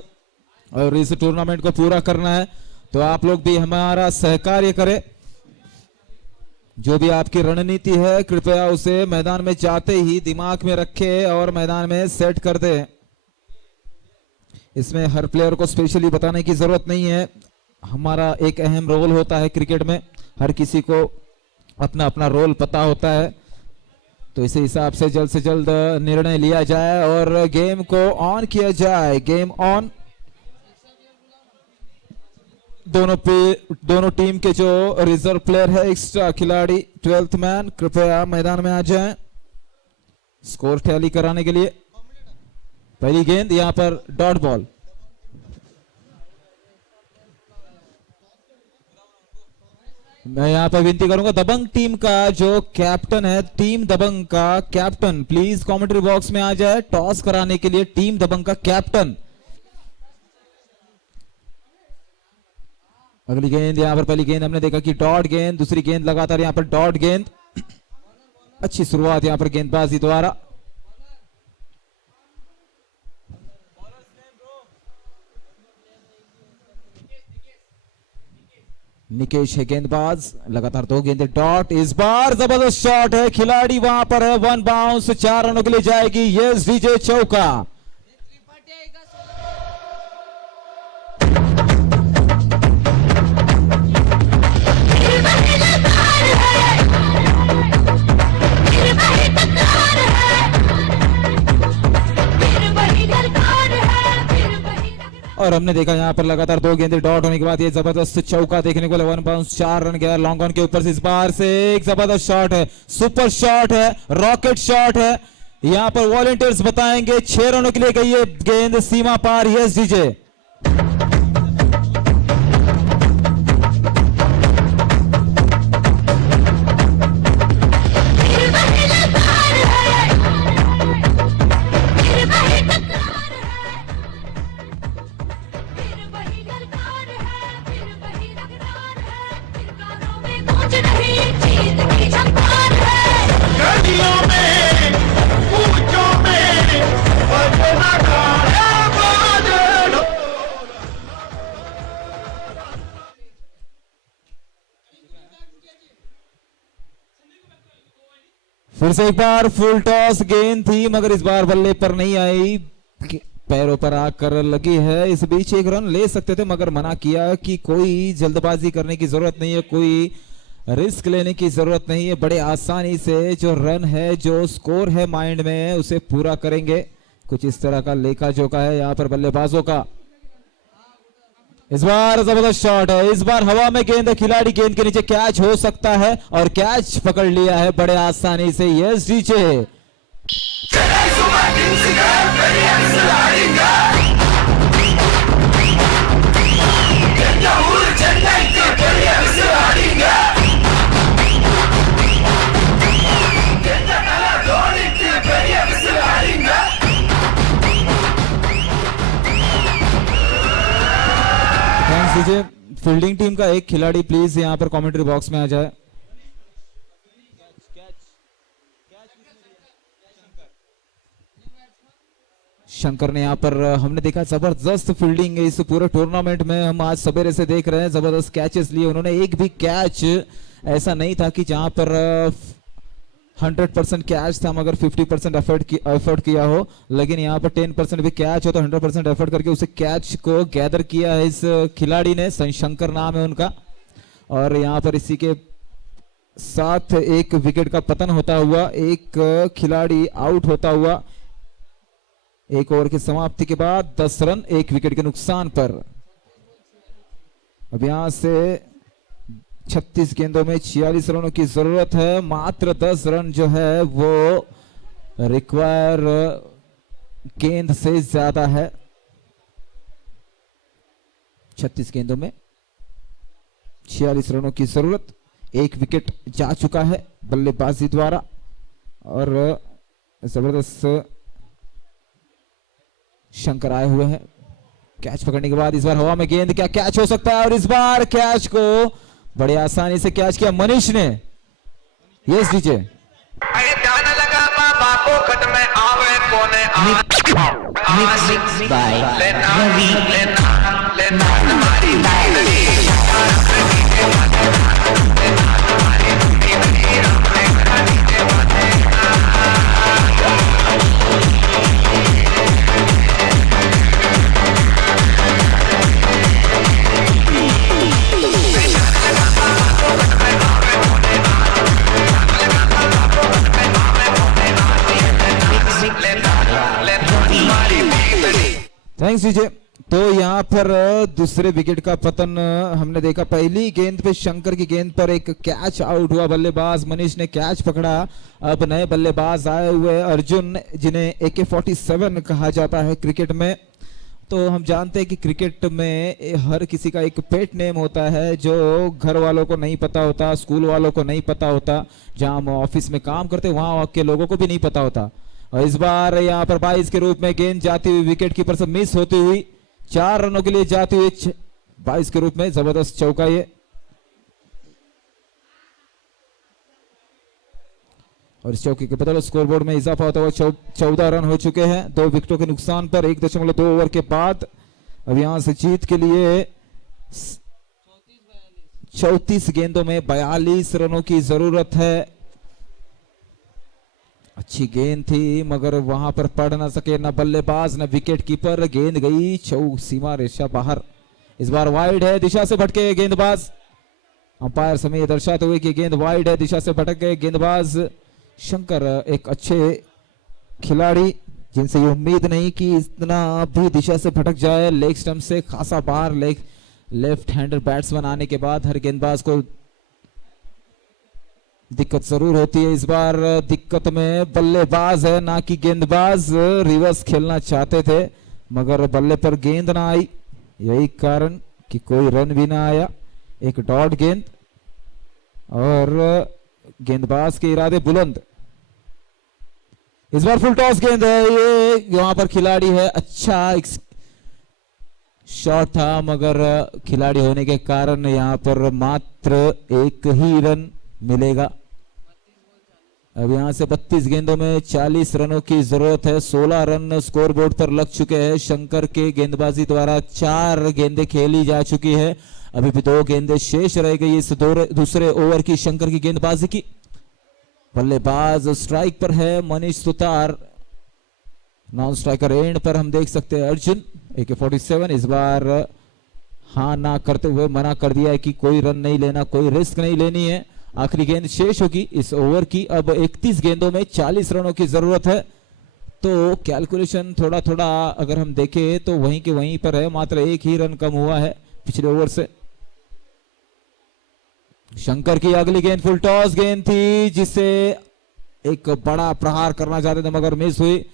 और इस टूर्नामेंट को पूरा करना है, तो आप लोग भी हमारा सहकार्य करें। जो भी आपकी रणनीति है कृपया उसे मैदान में जाते ही दिमाग में रखे और मैदान में सेट कर दे। इसमें हर प्लेयर को स्पेशली बताने की जरूरत नहीं है। हमारा एक अहम रोल होता है क्रिकेट में, हर किसी को अपना अपना रोल पता होता है, तो इसी हिसाब से जल्द निर्णय लिया जाए और गेम को ऑन किया जाए। Game on. दोनों टीम के जो रिजर्व प्लेयर है, एक्स्ट्रा खिलाड़ी, 12th मैन कृपया मैदान में आ जाएं स्कोर टैली कराने के लिए। पहली गेंद यहां पर डॉट बॉल। मैं यहां पर विनती करूंगा दबंग टीम का जो कैप्टन है, टीम दबंग का कैप्टन प्लीज कमेंट्री बॉक्स में आ जाए टॉस कराने के लिए। टीम दबंग का कैप्टन। अगली गेंद यहां पर, पहली गेंद हमने देखा कि डॉट गेंद, दूसरी गेंद लगातार यहां पर डॉट गेंद। अच्छी शुरुआत यहां पर गेंदबाजी द्वारा। निकेश है गेंदबाज, लगातार 2 गेंदें डॉट। इस बार जबरदस्त शॉट है, खिलाड़ी वहां पर है, 1 बाउंस, 4 रनों के लिए जाएगी। यस डीजे चौका। और हमने देखा यहाँ पर लगातार 2 गेंदें डॉट होने के बाद ये जबरदस्त चौका देखने को 1 बाउंस, 4 रन गया लॉन्ग ऑन के ऊपर से। इस बार से एक जबरदस्त शॉट है, सुपर शॉट है, रॉकेट शॉट है। यहाँ पर वॉलंटियर्स बताएंगे 6 रनों के लिए गई ये गेंद सीमा पार। Yes DJ. फिर से एक बार फुल टॉस गेंद थी मगर इस बार बल्ले पर नहीं आई, पैरों पर आकर लगी है। इस बीच 1 रन ले सकते थे मगर मना किया कि कोई जल्दबाजी करने की जरूरत नहीं है, कोई रिस्क लेने की जरूरत नहीं है, बड़े आसानी से जो रन है, जो स्कोर है माइंड में, उसे पूरा करेंगे। कुछ इस तरह का लेखा जोखा है यहाँ पर बल्लेबाजों का। इस बार जबरदस्त शॉट है, इस बार हवा में गेंद है, खिलाड़ी गेंद के नीचे कैच हो सकता है और कैच पकड़ लिया है बड़े आसानी से। यस डीजे दीजिए। फील्डिंग टीम का एक खिलाड़ी प्लीज यहाँ पर कमेंट्री बॉक्स में आ जाए। शंकर ने यहाँ पर हमने देखा जबरदस्त फील्डिंग इस पूरे टूर्नामेंट में हम आज सवेरे से देख रहे हैं। जबरदस्त कैचेस लिए उन्होंने, एक भी कैच ऐसा नहीं था कि जहां पर 100% कैच था मगर 50% एफर्ट किया हो, लेकिन यहाँ पर 10% भी कैच हो तो 100% एफर्ट करके उसे कैच को गैदर किया है इस खिलाड़ी ने। शंकर नाम है उनका। और यहाँ पर इसी के साथ एक विकेट का पतन होता हुआ, एक खिलाड़ी आउट होता हुआ, एक ओवर की समाप्ति के बाद 10 रन 1 विकेट के नुकसान पर। अब यहां से 36 गेंदों में 46 रनों की जरूरत है। मात्र 10 रन जो है वो रिक्वायर गेंद से ज्यादा है। 36 गेंदों में 46 रनों की जरूरत। 1 विकेट जा चुका है बल्लेबाजी द्वारा और जबरदस्त शंकर आए हुए हैं। कैच पकड़ने के बाद इस बार हवा में गेंद, क्या कैच हो सकता है? और इस बार कैच को बड़ी आसानी से कैच किया मनीष ने। Yes DJ thanks DJ. तो यहाँ पर दूसरे विकेट का पतन हमने देखा। पहली गेंद पे शंकर की गेंद पर एक कैच आउट हुआ, बल्लेबाज मनीष ने कैच पकड़ा। अब नए बल्लेबाज आए हुए अर्जुन, जिन्हें AK-47 कहा जाता है क्रिकेट में। तो हम जानते हैं कि क्रिकेट में हर किसी का एक पेट नेम होता है जो घर वालों को नहीं पता होता, स्कूल वालों को नहीं पता होता, जहां हम ऑफिस में काम करते वहां के लोगों को भी नहीं पता होता। और इस बार यहाँ पर 22 के रूप में गेंद जाती हुई विकेट कीपर से मिस होती हुई 4 रनों के लिए जाती हुई 22 के रूप में जबरदस्त चौका ये। और इस चौके के बदौलत स्कोरबोर्ड में इजाफा होता हुआ 14 रन हो चुके हैं 2 विकेटों के नुकसान पर 1.2 ओवर के बाद। अब यहां से जीत के लिए 34 गेंदों में 42 रनों की जरूरत है। अच्छी गेंद थी मगर वहां पर पड़ ना सके ना बल्लेबाज ना विकेट कीपर। गेंद गई सीमा रेखा बाहर। इस बार वाइड है, दिशा से भटके गेंदबाज। अंपायर समय यह दर्शाते हुए कि गेंद वाइड है, दिशा से भटक गए गेंदबाज। शंकर एक अच्छे खिलाड़ी जिनसे ये उम्मीद नहीं कि इतना भी दिशा से भटक जाए। लेग स्टंप से खासा बाहर लेफ्ट हैंडर बैट्समैन आने के बाद हर गेंदबाज को दिक्कत जरूर होती है। इस बार दिक्कत में बल्लेबाज है ना कि गेंदबाज। रिवर्स खेलना चाहते थे मगर बल्ले पर गेंद ना आई, यही कारण कि कोई रन भी ना आया। एक डॉट गेंद और गेंदबाज के इरादे बुलंद। इस बार फुल टॉस गेंद है, ये यहां पर खिलाड़ी है। अच्छा शॉट था मगर खिलाड़ी होने के कारण यहां पर मात्र 1 ही रन मिलेगा। अब यहां से 32 गेंदों में 40 रनों की जरूरत है। 16 रन स्कोरबोर्ड पर लग चुके हैं। शंकर के गेंदबाजी द्वारा 4 गेंदें खेली जा चुकी है। अभी भी 2 गेंदें शेष रह गई इस दूसरे ओवर की शंकर की गेंदबाजी की। बल्लेबाज स्ट्राइक पर है Manish Sutar. Non striker end पर हम देख सकते हैं अर्जुन AK-47। इस बार हाँ ना करते हुए मना कर दिया है कि कोई रन नहीं लेना, कोई रिस्क नहीं लेनी है। आखिरी गेंद शेष होगी इस ओवर की। अब 31 गेंदों में 40 रनों की जरूरत है। तो कैलकुलेशन थोड़ा थोड़ा अगर हम देखें तो वहीं के वहीं पर है, मात्र एक ही रन कम हुआ है पिछले ओवर से। शंकर की अगली गेंद फुल टॉस गेंद थी जिसे एक बड़ा प्रहार करना चाहते थे मगर मिस हुई,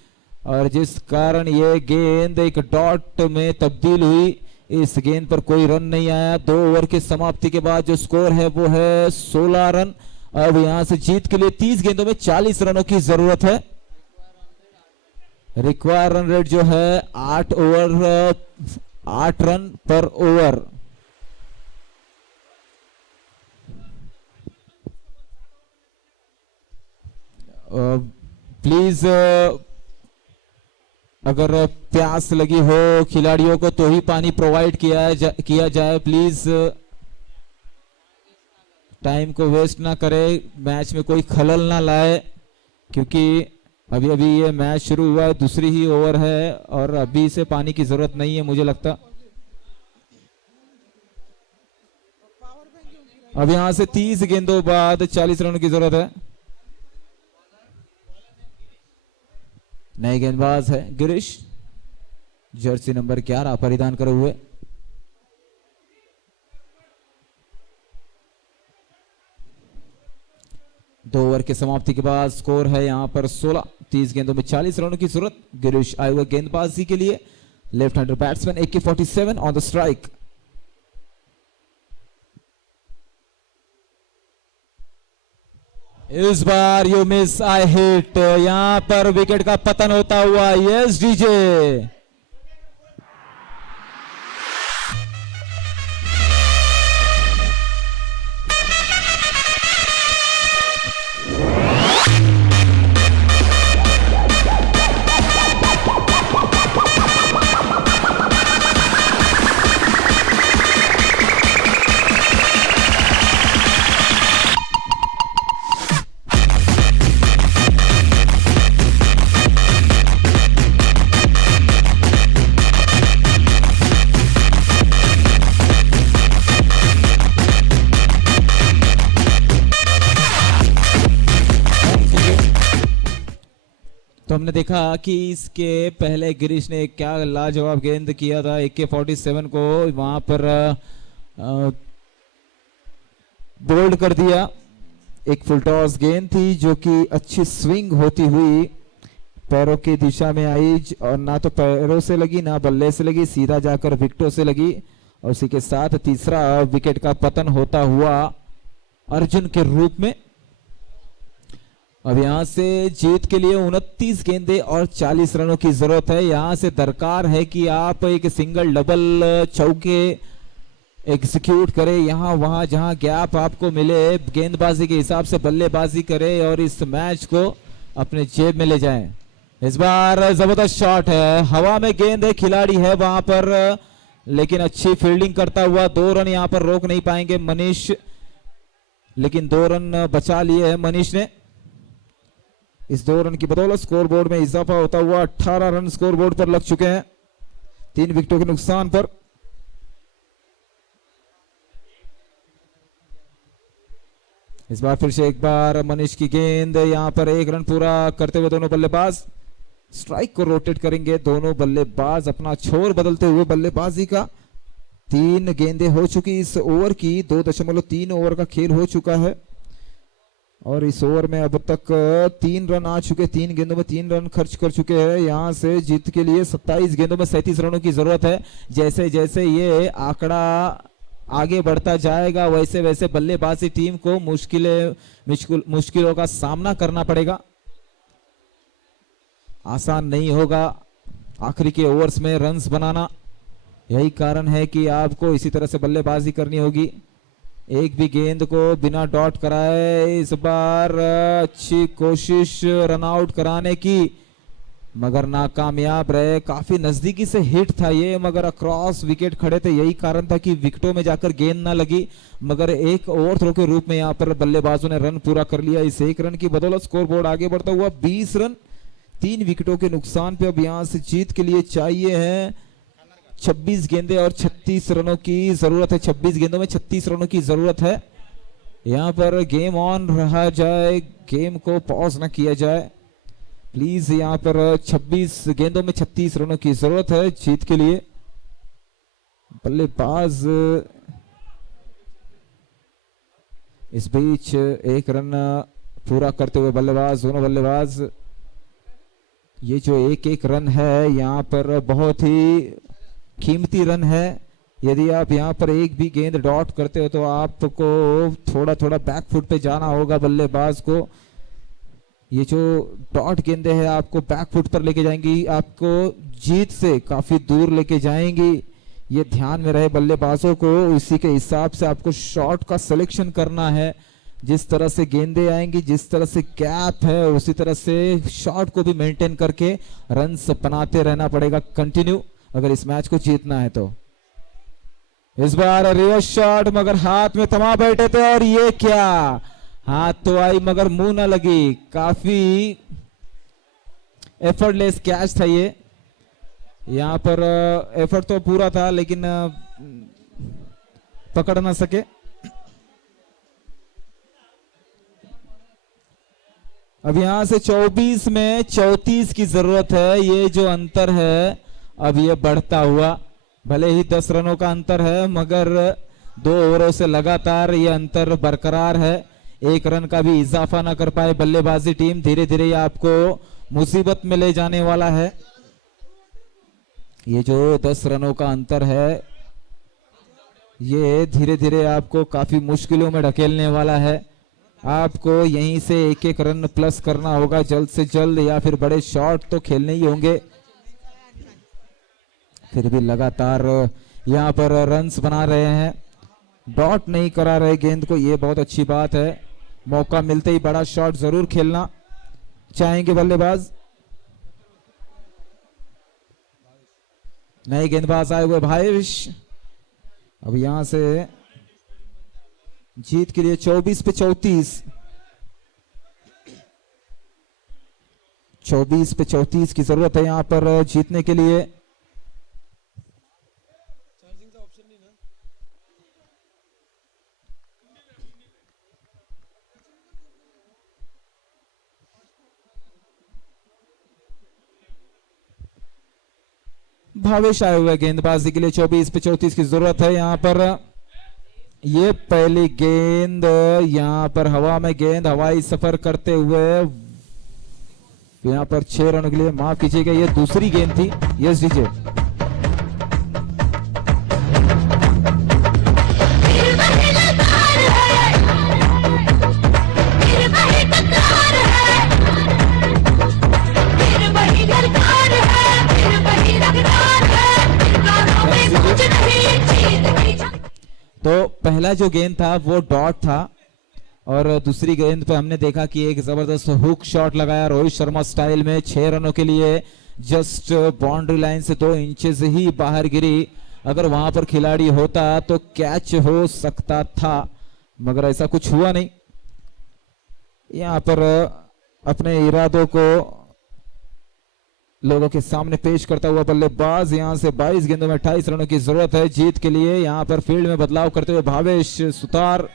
और जिस कारण ये गेंद एक डॉट में तब्दील हुई। इस गेंद पर कोई रन नहीं आया। 2 ओवर की समाप्ति के बाद जो स्कोर है वो है 16 रन। अब यहां से जीत के लिए 30 गेंदों में 40 रनों की जरूरत है। रिक्वायर रन रेट जो है 8 रन पर ओवर। प्लीज अगर प्यास लगी हो खिलाड़ियों को तो ही पानी प्रोवाइड किया जाए। प्लीज टाइम को वेस्ट ना करे, मैच में कोई खलल ना लाए, क्योंकि अभी अभी ये मैच शुरू हुआ है, दूसरी ही ओवर है और अभी से पानी की जरूरत नहीं है मुझे लगता। अब यहां से 30 गेंदों बाद 40 रनों की जरूरत है। नए गेंदबाज है गिरीश, जर्सी नंबर 11 परिधान करे हुए। दो ओवर के समाप्ति के बाद स्कोर है यहां पर 16। 30 गेंदों में 40 रनों की जरूरत गिरीश आए हुए गेंदबाजी के लिए। Left hander batsman AK-47 on the strike. इस बार यू मिस आई हिट, यहां पर विकेट का पतन होता हुआ। यस डीजे, तो हमने देखा कि इसके पहले गिरीश ने क्या लाजवाब गेंद किया था AK-47 को, वहां पर बोल्ड कर दिया। एक फुल टॉस गेंद थी जो कि अच्छी स्विंग होती हुई पैरों की दिशा में आई, और ना तो पैरों से लगी ना बल्ले से लगी, सीधा जाकर विकेटों से लगी, और उसी के साथ तीसरा विकेट का पतन होता हुआ अर्जुन के रूप में। अब यहां से जीत के लिए 29 गेंदे और 40 रनों की जरूरत है। यहां से दरकार है कि आप एक सिंगल डबल चौके एग्जीक्यूट करें, यहां वहां जहां गैप आपको मिले गेंदबाजी के हिसाब से बल्लेबाजी करें और इस मैच को अपने जेब में ले जाएं। इस बार जबरदस्त शॉट है, हवा में गेंद है, खिलाड़ी है वहां पर, लेकिन अच्छी फील्डिंग करता हुआ 2 रन यहां पर रोक नहीं पाएंगे मनीष, लेकिन 2 रन बचा लिए हैं मनीष ने। इस 2 रन की बदौलत स्कोरबोर्ड में इजाफा होता हुआ 18 रन स्कोरबोर्ड पर लग चुके हैं 3 विकेटों के नुकसान पर। इस बार फिर से एक बार मनीष की गेंद, यहां पर 1 रन पूरा करते हुए दोनों बल्लेबाज स्ट्राइक को रोटेट करेंगे। दोनों बल्लेबाज अपना छोर बदलते हुए बल्लेबाजी का 3 गेंदें हो चुकी इस ओवर की। 2.3 ओवर का खेल हो चुका है और इस ओवर में अब तक 3 रन आ चुके, 3 गेंदों में 3 रन खर्च कर चुके हैं। यहां से जीत के लिए 27 गेंदों में 37 रनों की जरूरत है। जैसे जैसे ये आंकड़ा आगे बढ़ता जाएगा वैसे वैसे बल्लेबाजी टीम को मुश्किलों का सामना करना पड़ेगा। आसान नहीं होगा आखिरी के ओवर्स में रन्स बनाना, यही कारण है कि आपको इसी तरह से बल्लेबाजी करनी होगी। एक भी गेंद को बिना डॉट कराए इस बार अच्छी कोशिश रन आउट कराने की, मगर नाकामयाब रहे। काफी नजदीकी से हिट था ये, मगर अक्रॉस विकेट खड़े थे, यही कारण था कि विकेटों में जाकर गेंद ना लगी। मगर एक ओवर थ्रो के रूप में यहां पर बल्लेबाजों ने रन पूरा कर लिया। इस 1 रन की बदौलत स्कोरबोर्ड आगे बढ़ता हुआ 20 रन 3 विकेटों के नुकसान पे। अब यहां से जीत के लिए चाहिए है 26 गेंदे और 36 रनों की जरूरत है। 26 गेंदों में 36 रनों की जरूरत है। यहाँ पर गेम ऑन रहा जाए, गेम को पॉज ना किया जाए प्लीज। यहाँ पर 26 गेंदों में 36 रनों की जरूरत है जीत के लिए। बल्लेबाज इस बीच एक रन पूरा करते हुए बल्लेबाज, दोनों बल्लेबाज। ये जो एक एक रन है यहाँ पर बहुत ही कीमती रन है। यदि आप यहाँ पर एक भी गेंद डॉट करते हो तो आपको थोड़ा थोड़ा बैकफुट पे जाना होगा बल्लेबाज को। ये जो डॉट गेंदें हैं आपको बैकफुट पर लेके जाएंगी, आपको जीत से काफी दूर लेके जाएंगी। ये ध्यान में रहे बल्लेबाजों को, इसी के हिसाब से आपको शॉट का सिलेक्शन करना है। जिस तरह से गेंदें आएंगी, जिस तरह से गैप है, उसी तरह से शॉट को भी मेंटेन करके रन्स बनाते रहना पड़ेगा कंटिन्यू, अगर इस मैच को जीतना है तो। इस बार रिवर्स शॉट मगर हाथ में थमा बैठे थे और ये क्या, हाथ तो आई मगर मुंह ना लगी। काफी एफर्टलेस कैच था ये। यहाँ पर एफर्ट तो पूरा था लेकिन पकड़ ना सके। अब यहां से 24 में 34 की जरूरत है। ये जो अंतर है अब ये बढ़ता हुआ, भले ही 10 रनों का अंतर है मगर 2 ओवरों से लगातार ये अंतर बरकरार है। 1 रन का भी इजाफा ना कर पाए बल्लेबाजी टीम, धीरे धीरे आपको मुसीबत में ले जाने वाला है। ये जो 10 रनों का अंतर है ये धीरे धीरे आपको काफी मुश्किलों में ढकेलने वाला है। आपको यहीं से एक एक रन प्लस करना होगा जल्द से जल्द, या फिर बड़े शॉट तो खेलने ही होंगे। फिर भी लगातार यहाँ पर रन्स बना रहे हैं, डॉट नहीं करा रहे गेंद को, ये बहुत अच्छी बात है। मौका मिलते ही बड़ा शॉट जरूर खेलना चाहेंगे बल्लेबाज। नए गेंदबाज आए हुए भावेश, अब यहां से जीत के लिए 24 पे 34, 24 पे 34 की जरूरत है यहां पर जीतने के लिए। भावेश आए हुए गेंदबाजी के लिए 24 पे 34 की जरूरत है यहां पर। ये पहली गेंद यहां पर हवा में, गेंद हवाई सफर करते हुए यहां पर 6 रन के लिए, माफ कीजिएगा ये दूसरी गेंद थी। यस डीजे, तो पहला जो गेंद था वो डॉट था और दूसरी गेंद पे हमने देखा कि एक जबरदस्त हुक शॉट लगाया रोहित शर्मा स्टाइल में 6 रनों के लिए। जस्ट बाउंड्री लाइन से 2 इंचेस ही बाहर गिरी। अगर वहां पर खिलाड़ी होता तो कैच हो सकता था मगर ऐसा कुछ हुआ नहीं। यहां पर अपने इरादों को लोगों के सामने पेश करता हुआ बल्लेबाज, यहां से 22 गेंदों में 28 रनों की जरूरत है जीत के लिए। यहां पर फील्ड में बदलाव करते हुए भावेश सुतार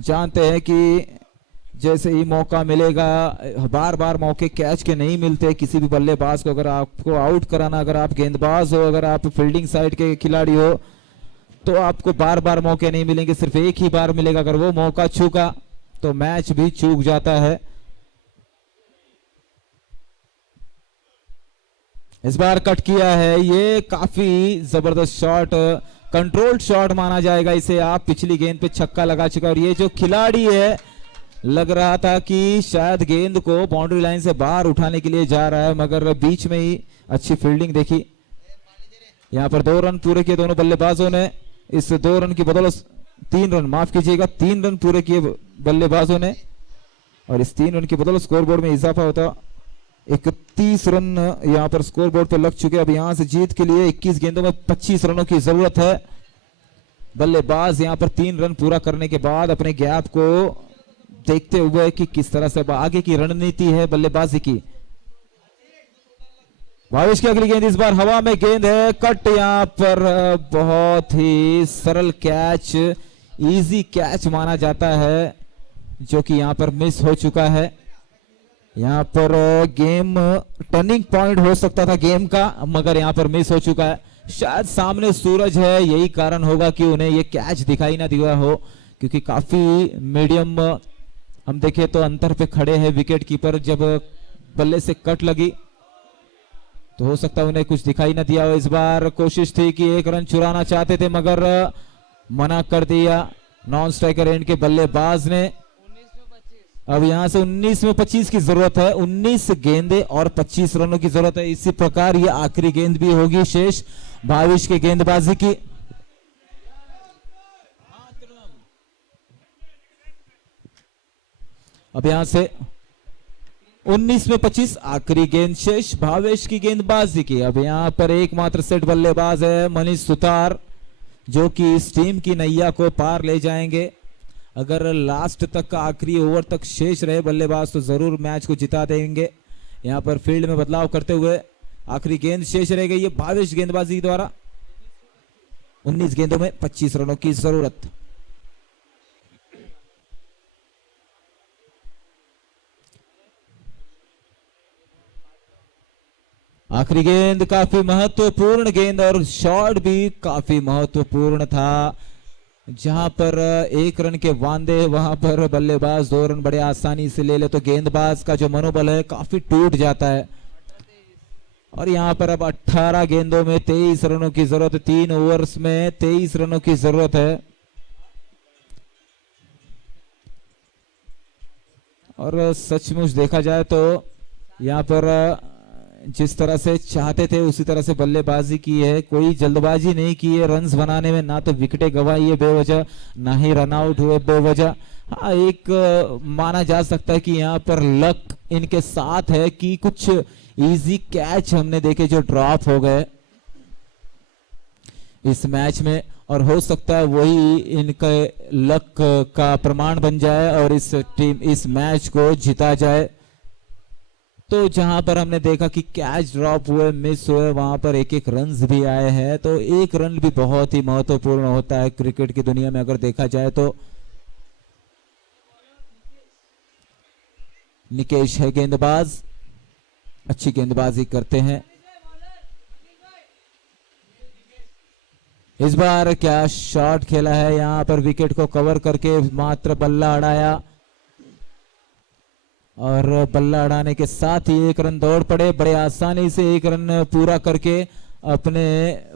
जानते हैं कि जैसे ही मौका मिलेगा, बार बार मौके कैच के नहीं मिलते किसी भी बल्लेबाज को। अगर आपको आउट कराना, अगर आप गेंदबाज हो, अगर आप फील्डिंग साइड के खिलाड़ी हो तो आपको बार बार मौके नहीं मिलेंगे, सिर्फ एक ही बार मिलेगा। अगर वो मौका चूका तो मैच भी चूक जाता है। इस बार कट किया है, ये काफी जबरदस्त शॉट, कंट्रोल्ड शॉट माना जाएगा इसे। आप पिछली गेंद पे छक्का लगा चुका और ये जो खिलाड़ी है लग रहा था कि शायद गेंद को बाउंड्री लाइन से बाहर उठाने के लिए जा रहा है मगर बीच में ही अच्छी फील्डिंग देखी। यहां पर 2 रन पूरे किए दोनों बल्लेबाजों ने। इस 2 रन की बदौलत 3 रन, माफ कीजिएगा 3 रन पूरे किए बल्लेबाजों ने और इस 3 रन की बदौलत स्कोरबोर्ड में इजाफा होता 31 रन यहां पर स्कोरबोर्ड पर लग चुके। अब यहां से जीत के लिए 21 गेंदों में 25 रनों की जरूरत है। बल्लेबाज यहां पर 3 रन पूरा करने के बाद अपने गैप को देखते हुए कि किस तरह से आगे की रणनीति है बल्लेबाजी की। भावेश की अगली गेंद, इस बार हवा में गेंद है, कट यहां पर बहुत ही सरल कैच। इजी कैच माना जाता है जो कि यहाँ पर मिस हो चुका है। यहाँ पर गेम टर्निंग पॉइंट हो सकता था गेम का, मगर यहाँ पर मिस हो चुका है। शायद सामने सूरज है, यही कारण होगा कि उन्हें ये कैच दिखाई ना दिया हो, क्योंकि काफी मीडियम हम देखें तो अंतर पे खड़े हैं विकेट कीपर। जब बल्ले से कट लगी तो हो सकता है उन्हें कुछ दिखाई ना दिया हो। इस बार कोशिश थी कि एक रन चुराना चाहते थे, मगर मना कर दिया नॉन स्ट्राइकर एंड के बल्लेबाज ने। अब यहां से 19 में 25 की जरूरत है, 19 गेंदे और 25 रनों की जरूरत है। इसी प्रकार ये आखिरी गेंद भी होगी शेष भाविश के गेंदबाजी की। अब यहां से 19 में 25 आखिरी गेंद शेष भावेश की गेंदबाजी की। अब यहां पर एकमात्र सेट बल्लेबाज है मनीष सुतार, जो कि इस टीम की नैया को पार ले जाएंगे। अगर लास्ट तक का आखिरी ओवर तक शेष रहे बल्लेबाज तो जरूर मैच को जिता देंगे। यहां पर फील्ड में बदलाव करते हुए आखिरी गेंद शेष रह गई है भावेश गेंदबाजी द्वारा। 19 गेंदों में 25 रनों की जरूरत। आखिरी गेंद काफी महत्वपूर्ण गेंद और शॉट भी काफी महत्वपूर्ण था। जहां पर एक रन के वांदे वहां पर बल्लेबाज 2 रन बड़े आसानी से ले ले तो गेंदबाज का जो मनोबल है काफी टूट जाता है। और यहां पर अब 18 गेंदों में 23 रनों की जरूरत, 3 ओवर्स में 23 रनों की जरूरत है। और सचमुच देखा जाए तो यहां पर जिस तरह से चाहते थे उसी तरह से बल्लेबाजी की है, कोई जल्दबाजी नहीं की है रन्स बनाने में। ना तो विकेटें गंवाई है बेवजह, ना ही रन आउट हुए बेवजह। हाँ, एक माना जा सकता है कि यहाँ पर लक इनके साथ है कि कुछ इजी कैच हमने देखे जो ड्रॉप हो गए इस मैच में, और हो सकता है वही इनके लक का प्रमाण बन जाए और इस मैच को जीता जाए। तो जहां पर हमने देखा कि कैच ड्रॉप हुए, मिस हुए, वहां पर एक एक रन्स भी आए हैं। तो एक रन भी बहुत ही महत्वपूर्ण होता है क्रिकेट की दुनिया में अगर देखा जाए तो। निकेश है गेंदबाज, अच्छी गेंदबाजी करते हैं। इस बार क्या शॉट खेला है, यहां पर विकेट को कवर करके मात्र बल्ला अड़ाया और बल्ला अड़ाने के साथ ही एक रन दौड़ पड़े। बड़े आसानी से एक रन पूरा करके अपने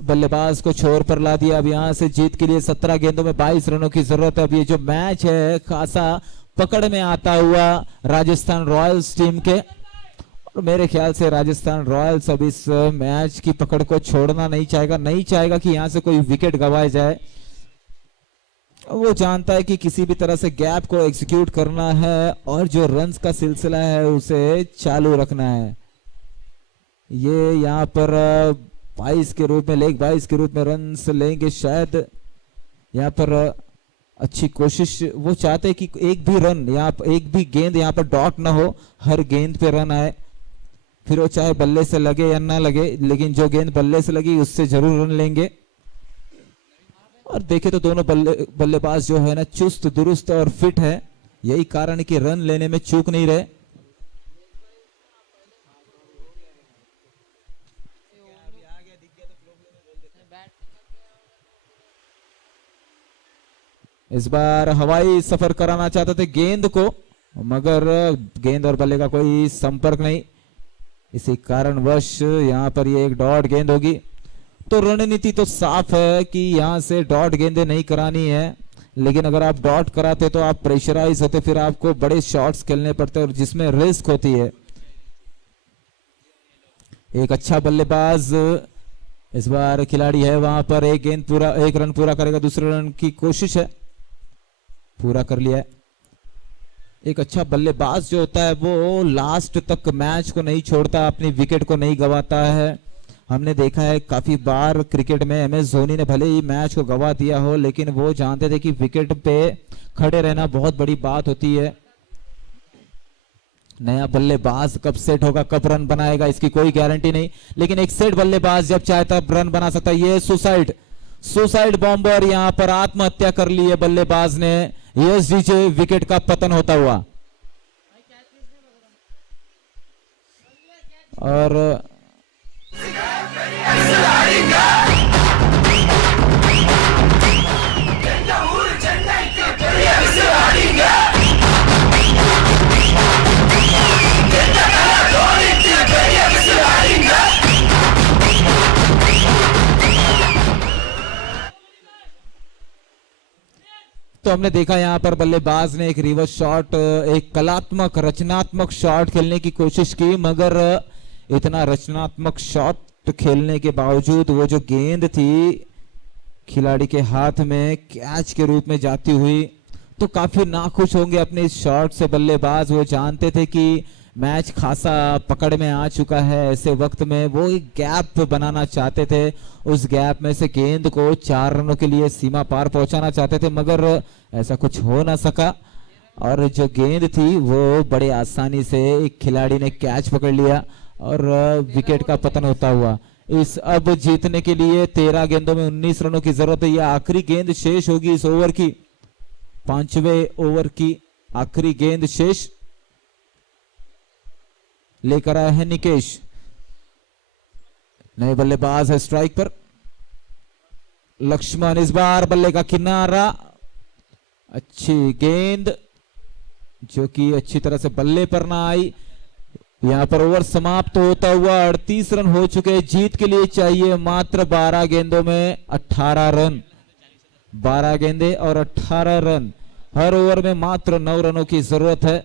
बल्लेबाज को छोर पर ला दिया। अब यहां से जीत के लिए 17 गेंदों में 22 रनों की जरूरत है। अब ये जो मैच है खासा पकड़ में आता हुआ राजस्थान रॉयल्स टीम के, और मेरे ख्याल से राजस्थान रॉयल्स अब इस मैच की पकड़ को छोड़ना नहीं चाहेगा कि यहां से कोई विकेट गंवाए जाए। वो जानता है कि किसी भी तरह से गैप को एग्जीक्यूट करना है और जो रन्स का सिलसिला है उसे चालू रखना है। ये यहाँ पर 22 के रूप में लेग 22 के रूप में रन्स लेंगे शायद। यहाँ पर अच्छी कोशिश, वो चाहते हैं कि एक भी रन एक भी गेंद यहाँ पर डॉट ना हो, हर गेंद पे रन आए, फिर वो चाहे बल्ले से लगे या ना लगे, लेकिन जो गेंद बल्ले से लगी उससे जरूर रन लेंगे। और देखे तो दोनों बल्लेबाज जो है ना चुस्त दुरुस्त और फिट है, यही कारण कि रन लेने में चूक नहीं रहे। इस बार हवाई सफर कराना चाहते थे गेंद को, मगर गेंद और बल्ले का कोई संपर्क नहीं, इसी कारणवश यहां पर ये एक डॉट गेंद होगी। तो रणनीति तो साफ है कि यहां से डॉट गेंदें नहीं करानी है, लेकिन अगर आप डॉट कराते तो आप प्रेशराइज होते, फिर आपको बड़े शॉट्स खेलने पड़ते और जिसमें रिस्क होती है। एक अच्छा बल्लेबाज इस बार खिलाड़ी है, वहां पर एक रन पूरा करेगा, दूसरे रन की कोशिश है, पूरा कर लिया है। एक अच्छा बल्लेबाज जो होता है वो लास्ट तक मैच को नहीं छोड़ता, अपनी विकेट को नहीं गंवाता है। हमने देखा है काफी बार क्रिकेट में MS धोनी ने भले ही मैच को गंवा दिया हो, लेकिन वो जानते थे कि विकेट पे खड़े रहना बहुत बड़ी बात होती है। नया बल्लेबाज कब सेट होगा, कब रन बनाएगा, इसकी कोई गारंटी नहीं, लेकिन एक सेट बल्लेबाज जब चाहे तब रन बना सकता है। ये सुसाइड बॉम्बर यहां पर आत्महत्या कर ली है बल्लेबाज ने। एसडीजे विकेट का पतन होता हुआ और तो हमने देखा यहां पर बल्लेबाज ने एक रिवर्स शॉट, एक कलात्मक रचनात्मक शॉट खेलने की कोशिश की, मगर इतना रचनात्मक शॉट खेलने के बावजूद वो जो गेंद थी खिलाड़ी के हाथ में कैच के रूप में जाती हुई, तो काफी नाखुश होंगे अपने इस शॉट से बल्लेबाज। वो जानते थे कि मैच खासा पकड़ में आ चुका है, ऐसे वक्त में वो एक गैप बनाना चाहते थे, उस गैप में से गेंद को 4 रनों के लिए सीमा पार पहुंचाना चाहते थे, मगर ऐसा कुछ हो ना सका और जो गेंद थी वो बड़े आसानी से एक खिलाड़ी ने कैच पकड़ लिया और विकेट का पतन होता हुआ। इस अब जीतने के लिए 13 गेंदों में 19 रनों की जरूरत है। यह आखिरी गेंद शेष होगी इस ओवर की, 5वें ओवर की आखिरी गेंद शेष लेकर आया है निकेश। नए बल्लेबाज है स्ट्राइक पर लक्ष्मण, इस बार बल्ले का किनारा, अच्छी गेंद जो कि अच्छी तरह से बल्ले पर ना आई। यहां पर ओवर समाप्त होता हुआ 38 रन हो चुके। जीत के लिए चाहिए मात्र 12 गेंदों में 18 रन, 12 गेंदे और 18 रन। हर ओवर में मात्र 9 रनों की जरूरत है।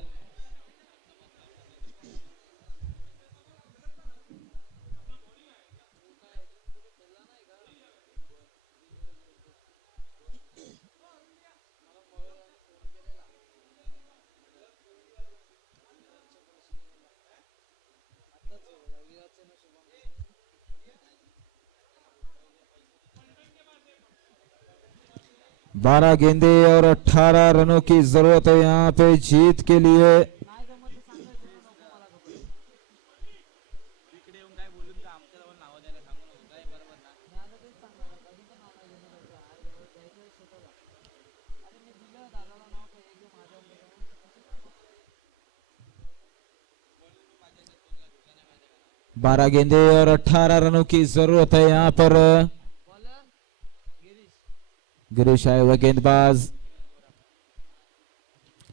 बारह गेंदे और 18 रनों की जरूरत है यहां पे जीत के लिए। बारह गेंदे और 18 रनों की जरूरत है यहां पर। गिरीश आए हुए गेंदबाज,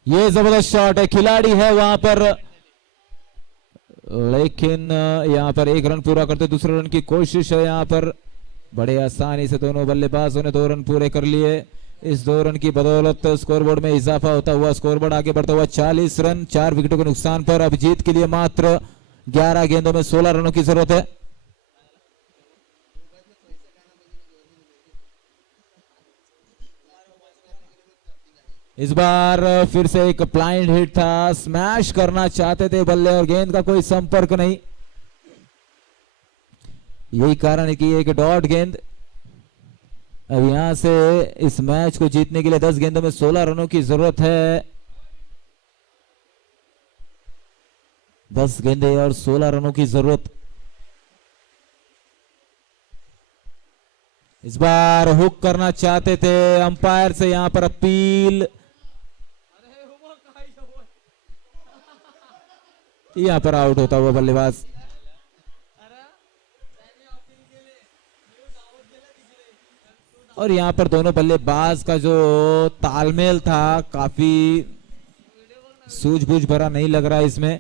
ये जबरदस्त शॉट है, खिलाड़ी है वहां पर, लेकिन यहां पर 1 रन पूरा करते दूसरे रन की कोशिश है यहां पर। बड़े आसानी से दोनों बल्लेबाजों ने 2 रन पूरे कर लिए। इस 2 रन की बदौलत स्कोरबोर्ड में इजाफा होता हुआ स्कोरबोर्ड आगे बढ़ता हुआ 40 रन 4 विकेटों के नुकसान पर। अब जीत के लिए मात्र 11 गेंदों में 16 रनों की जरूरत है। इस बार फिर से एक ब्लाइंड हिट था, स्मैश करना चाहते थे बल्ले और गेंद का कोई संपर्क नहीं। यही कारण है कि एक डॉट गेंद। अब यहां से इस मैच को जीतने के लिए 10 गेंदों में 16 रनों की जरूरत है। 10 गेंदे और 16 रनों की जरूरत। इस बार हुक करना चाहते थे, अंपायर से यहां पर अपील। यहां पर आउट होता हुआ बल्लेबाज। और यहां पर दोनों बल्लेबाज का जो तालमेल था काफी सूझबूझ भरा नहीं लग रहा इसमें,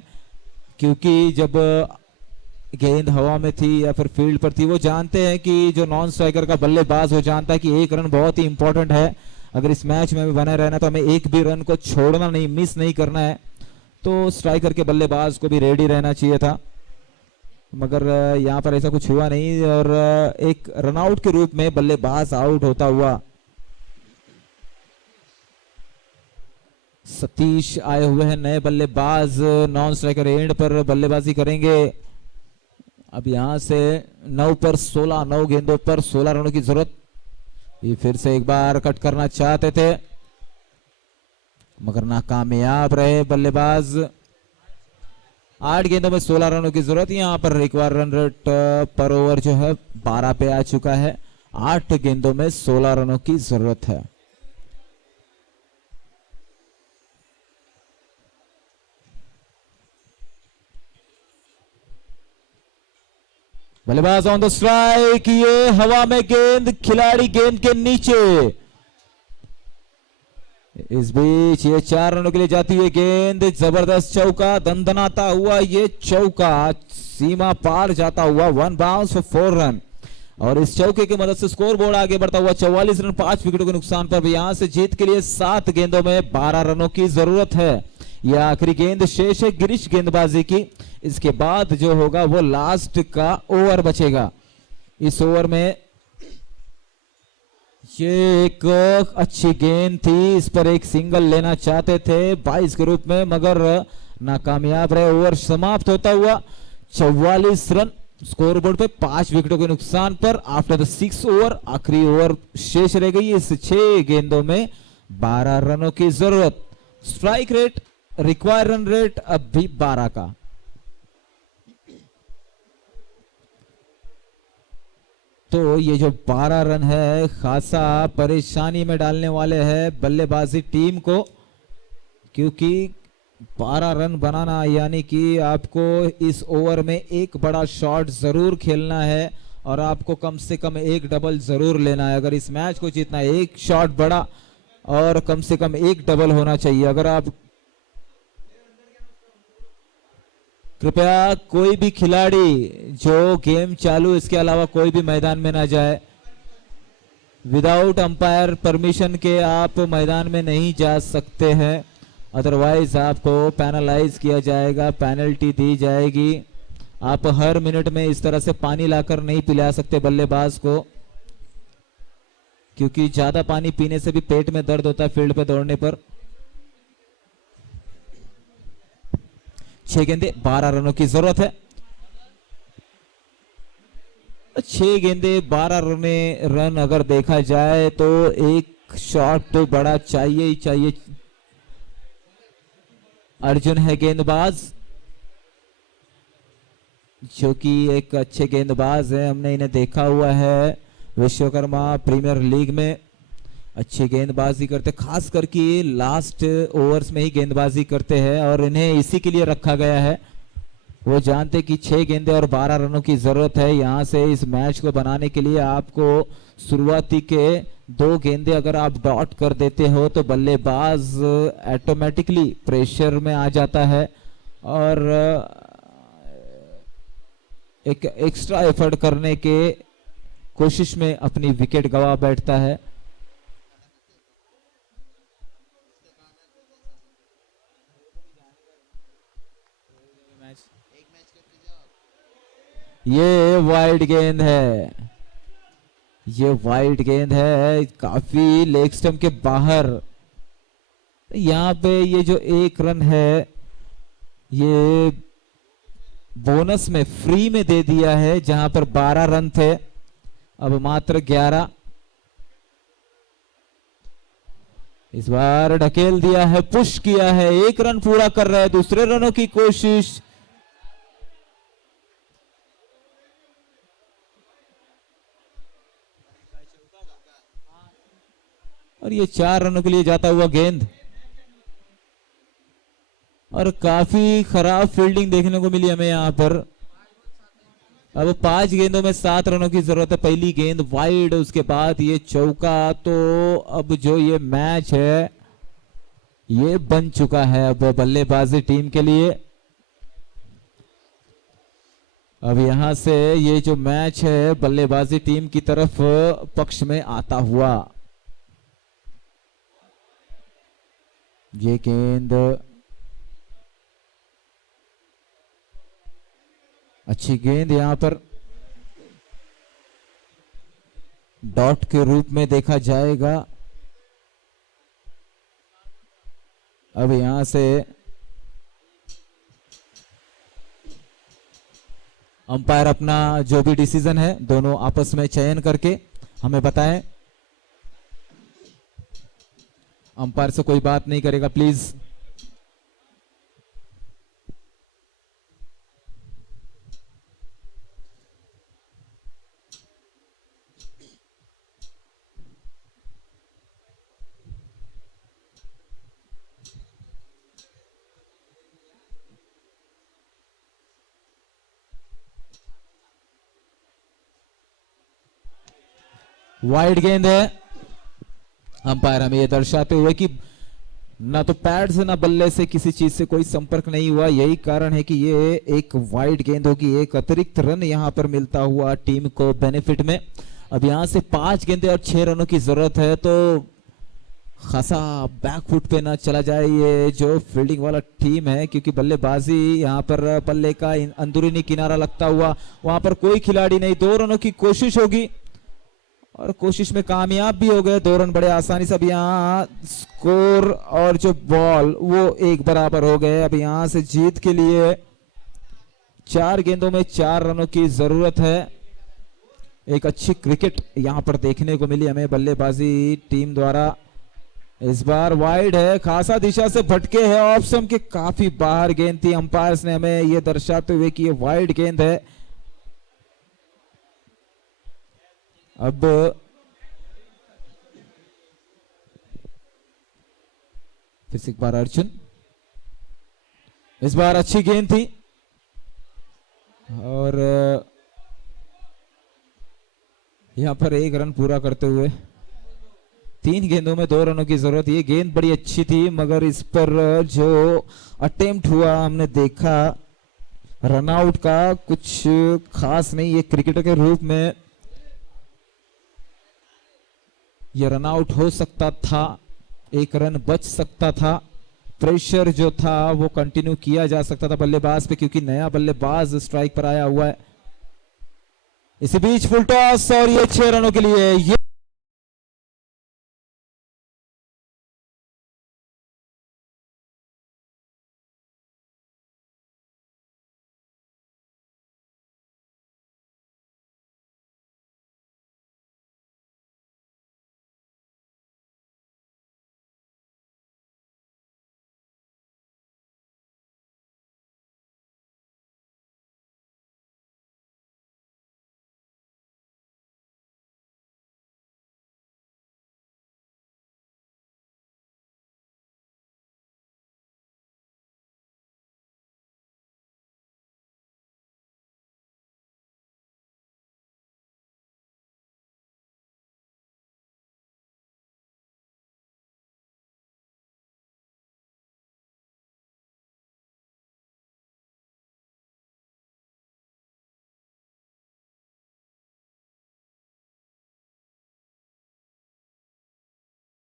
क्योंकि जब गेंद हवा में थी या फिर फील्ड पर थी, वो जानते हैं कि जो नॉन स्ट्राइकर का बल्लेबाज वो जानता है कि 1 रन बहुत ही इंपॉर्टेंट है। अगर इस मैच में भी बने रहना तो हमें एक भी रन को छोड़ना नहीं, मिस नहीं करना है। तो स्ट्राइकर के बल्लेबाज को भी रेडी रहना चाहिए था, मगर यहां पर ऐसा कुछ हुआ नहीं और एक रनआउट के रूप में बल्लेबाज आउट होता हुआ। सतीश आए हुए हैं नए बल्लेबाज, नॉन स्ट्राइकर एंड पर बल्लेबाजी करेंगे। अब यहां से 9 पर 16, 9 गेंदों पर 16 रनों की जरूरत। ये फिर से एक बार कट करना चाहते थे मगर नाकामयाब रहे बल्लेबाज। 8 गेंदों में 16 रनों की जरूरत। यहां पर एक बार रन रेट पर ओवर जो है 12 पे आ चुका है 8 गेंदों में 16 रनों की जरूरत है। बल्लेबाज ऑन द स्ट्राइक, ये हवा में गेंद, खिलाड़ी गेंद के नीचे। इस बीच ये 4 रनों के लिए जाती है गेंद, जबरदस्त चौका, दंदनाता हुआ ये चौका सीमा पार जाता हुआ, 1 बाउंस फॉर 4 रन। और इस चौके की मदद से स्कोर बोर्ड आगे बढ़ता हुआ 44 रन 5 विकेटों के नुकसान पर। यहां से जीत के लिए 7 गेंदों में 12 रनों की जरूरत है। यह आखिरी गेंद शेष है गिरीश गेंदबाजी की। इसके बाद जो होगा वो लास्ट का ओवर बचेगा। इस ओवर में ये एक अच्छी गेंद थी, इस पर एक सिंगल लेना चाहते थे 22 के रूप में, मगर नाकामयाब रहे। ओवर समाप्त होता हुआ 44 रन स्कोरबोर्ड पे 5 विकेटों के नुकसान पर। आफ्टर द 6 ओवर, आखिरी ओवर शेष रह गई। इस 6 गेंदों में 12 रनों की जरूरत। Strike rate, require run rate अब भी 12 का। तो ये जो 12 रन है खासा परेशानी में डालने वाले हैं बल्लेबाजी टीम को, क्योंकि 12 रन बनाना यानी कि आपको इस ओवर में एक बड़ा शॉट जरूर खेलना है और आपको कम से कम एक डबल जरूर लेना है। अगर इस मैच को जीतना है, एक शॉट बड़ा और कम से कम एक डबल होना चाहिए। अगर आप कृपया कोई भी खिलाड़ी जो गेम चालू, इसके अलावा कोई भी मैदान में ना जाए। विदाउट अंपायर परमिशन के आप मैदान में नहीं जा सकते हैं, अदरवाइज आपको पैनलाइज किया जाएगा, पेनल्टी दी जाएगी। आप हर मिनट में इस तरह से पानी लाकर नहीं पिला सकते बल्लेबाज को, क्योंकि ज्यादा पानी पीने से भी पेट में दर्द होता है फील्ड पे दौड़ने पर। 6 गेंदे 12 रनों की जरूरत है। 6 गेंदे 12 रन अगर देखा जाए तो एक शॉट तो बड़ा चाहिए ही चाहिए। अर्जुन है गेंदबाज, जो कि एक अच्छे गेंदबाज है, हमने इन्हें देखा हुआ है विश्वकर्मा प्रीमियर लीग में। अच्छी गेंदबाजी करते, खास करके लास्ट ओवर्स में ही गेंदबाजी करते हैं और इन्हें इसी के लिए रखा गया है। वो जानते कि 6 गेंदे और 12 रनों की जरूरत है। यहां से इस मैच को बनाने के लिए आपको शुरुआती के 2 गेंदे अगर आप डॉट कर देते हो तो बल्लेबाज ऑटोमेटिकली प्रेशर में आ जाता है और एक एक्स्ट्रा एफर्ट करने के कोशिश में अपनी विकेट गंवा बैठता है। ये वाइड गेंद है, ये वाइड गेंद है, काफी लेग स्टंप के बाहर। यहां पे ये जो 1 रन है ये बोनस में फ्री में दे दिया है, जहां पर 12 रन थे, अब मात्र 11। इस बार ढकेल दिया है, पुश किया है, 1 रन पूरा कर रहा है, दूसरे रनों की कोशिश। और ये 4 रनों के लिए जाता हुआ गेंद और काफी खराब फील्डिंग देखने को मिली हमें यहां पर। अब 5 गेंदों में 7 रनों की जरूरत है। पहली गेंद वाइड, उसके बाद ये चौका। तो अब जो ये मैच है ये बन चुका है अब बल्लेबाजी टीम के लिए। अब यहां से ये जो मैच है बल्लेबाजी टीम की तरफ पक्ष में आता हुआ। ये गेंद अच्छी गेंद, यहां पर डॉट के रूप में देखा जाएगा। अब यहां से अंपायर अपना जो भी डिसीजन है दोनों आपस में चयन करके हमें बताएं। अंपायर से कोई बात नहीं करेगा प्लीज। वाइड गेंद है। अंपायर हमें यह दर्शाते हुए कि ना तो पैड से ना बल्ले से किसी चीज से कोई संपर्क नहीं हुआ, यही कारण है कि ये एक वाइड गेंद होगी। एक अतिरिक्त रन यहां पर मिलता हुआ टीम को बेनिफिट में। अब यहां से 5 गेंदे और 6 रनों की जरूरत है, तो खासा बैकफुट पे ना चला जाए ये जो फील्डिंग वाला टीम है, क्योंकि बल्लेबाजी यहां पर बल्ले का अंदरूनी किनारा लगता हुआ, वहां पर कोई खिलाड़ी नहीं। 2 रनों की कोशिश होगी और कोशिश में कामयाब भी हो गए। 2 रन बड़े आसानी से। अब यहाँ स्कोर और जो बॉल वो एक बराबर हो गए। अब यहां से जीत के लिए 4 गेंदों में 4 रनों की जरूरत है। एक अच्छी क्रिकेट यहां पर देखने को मिली हमें बल्लेबाजी टीम द्वारा। इस बार वाइड है, खासा दिशा से भटके है, ऑफ स्टंप के काफी बाहर गेंद थी। अंपायर्स ने हमें यह दर्शाते हुए कि ये वाइड गेंद है। अब फिर से एक बार अर्जुन, इस बार अच्छी गेंद थी और यहां पर 1 रन पूरा करते हुए 3 गेंदों में 2 रनों की जरूरत। ये गेंद बड़ी अच्छी थी, मगर इस पर जो अटेम्प्ट हुआ हमने देखा रनआउट का, कुछ खास नहीं। ये क्रिकेटर के रूप में ये रनआउट हो सकता था, 1 रन बच सकता था। प्रेशर जो था वो कंटिन्यू किया जा सकता था बल्लेबाज पे, क्योंकि नया बल्लेबाज स्ट्राइक पर आया हुआ है। इसी बीच फुल टॉस और ये 6 रनों के लिए ये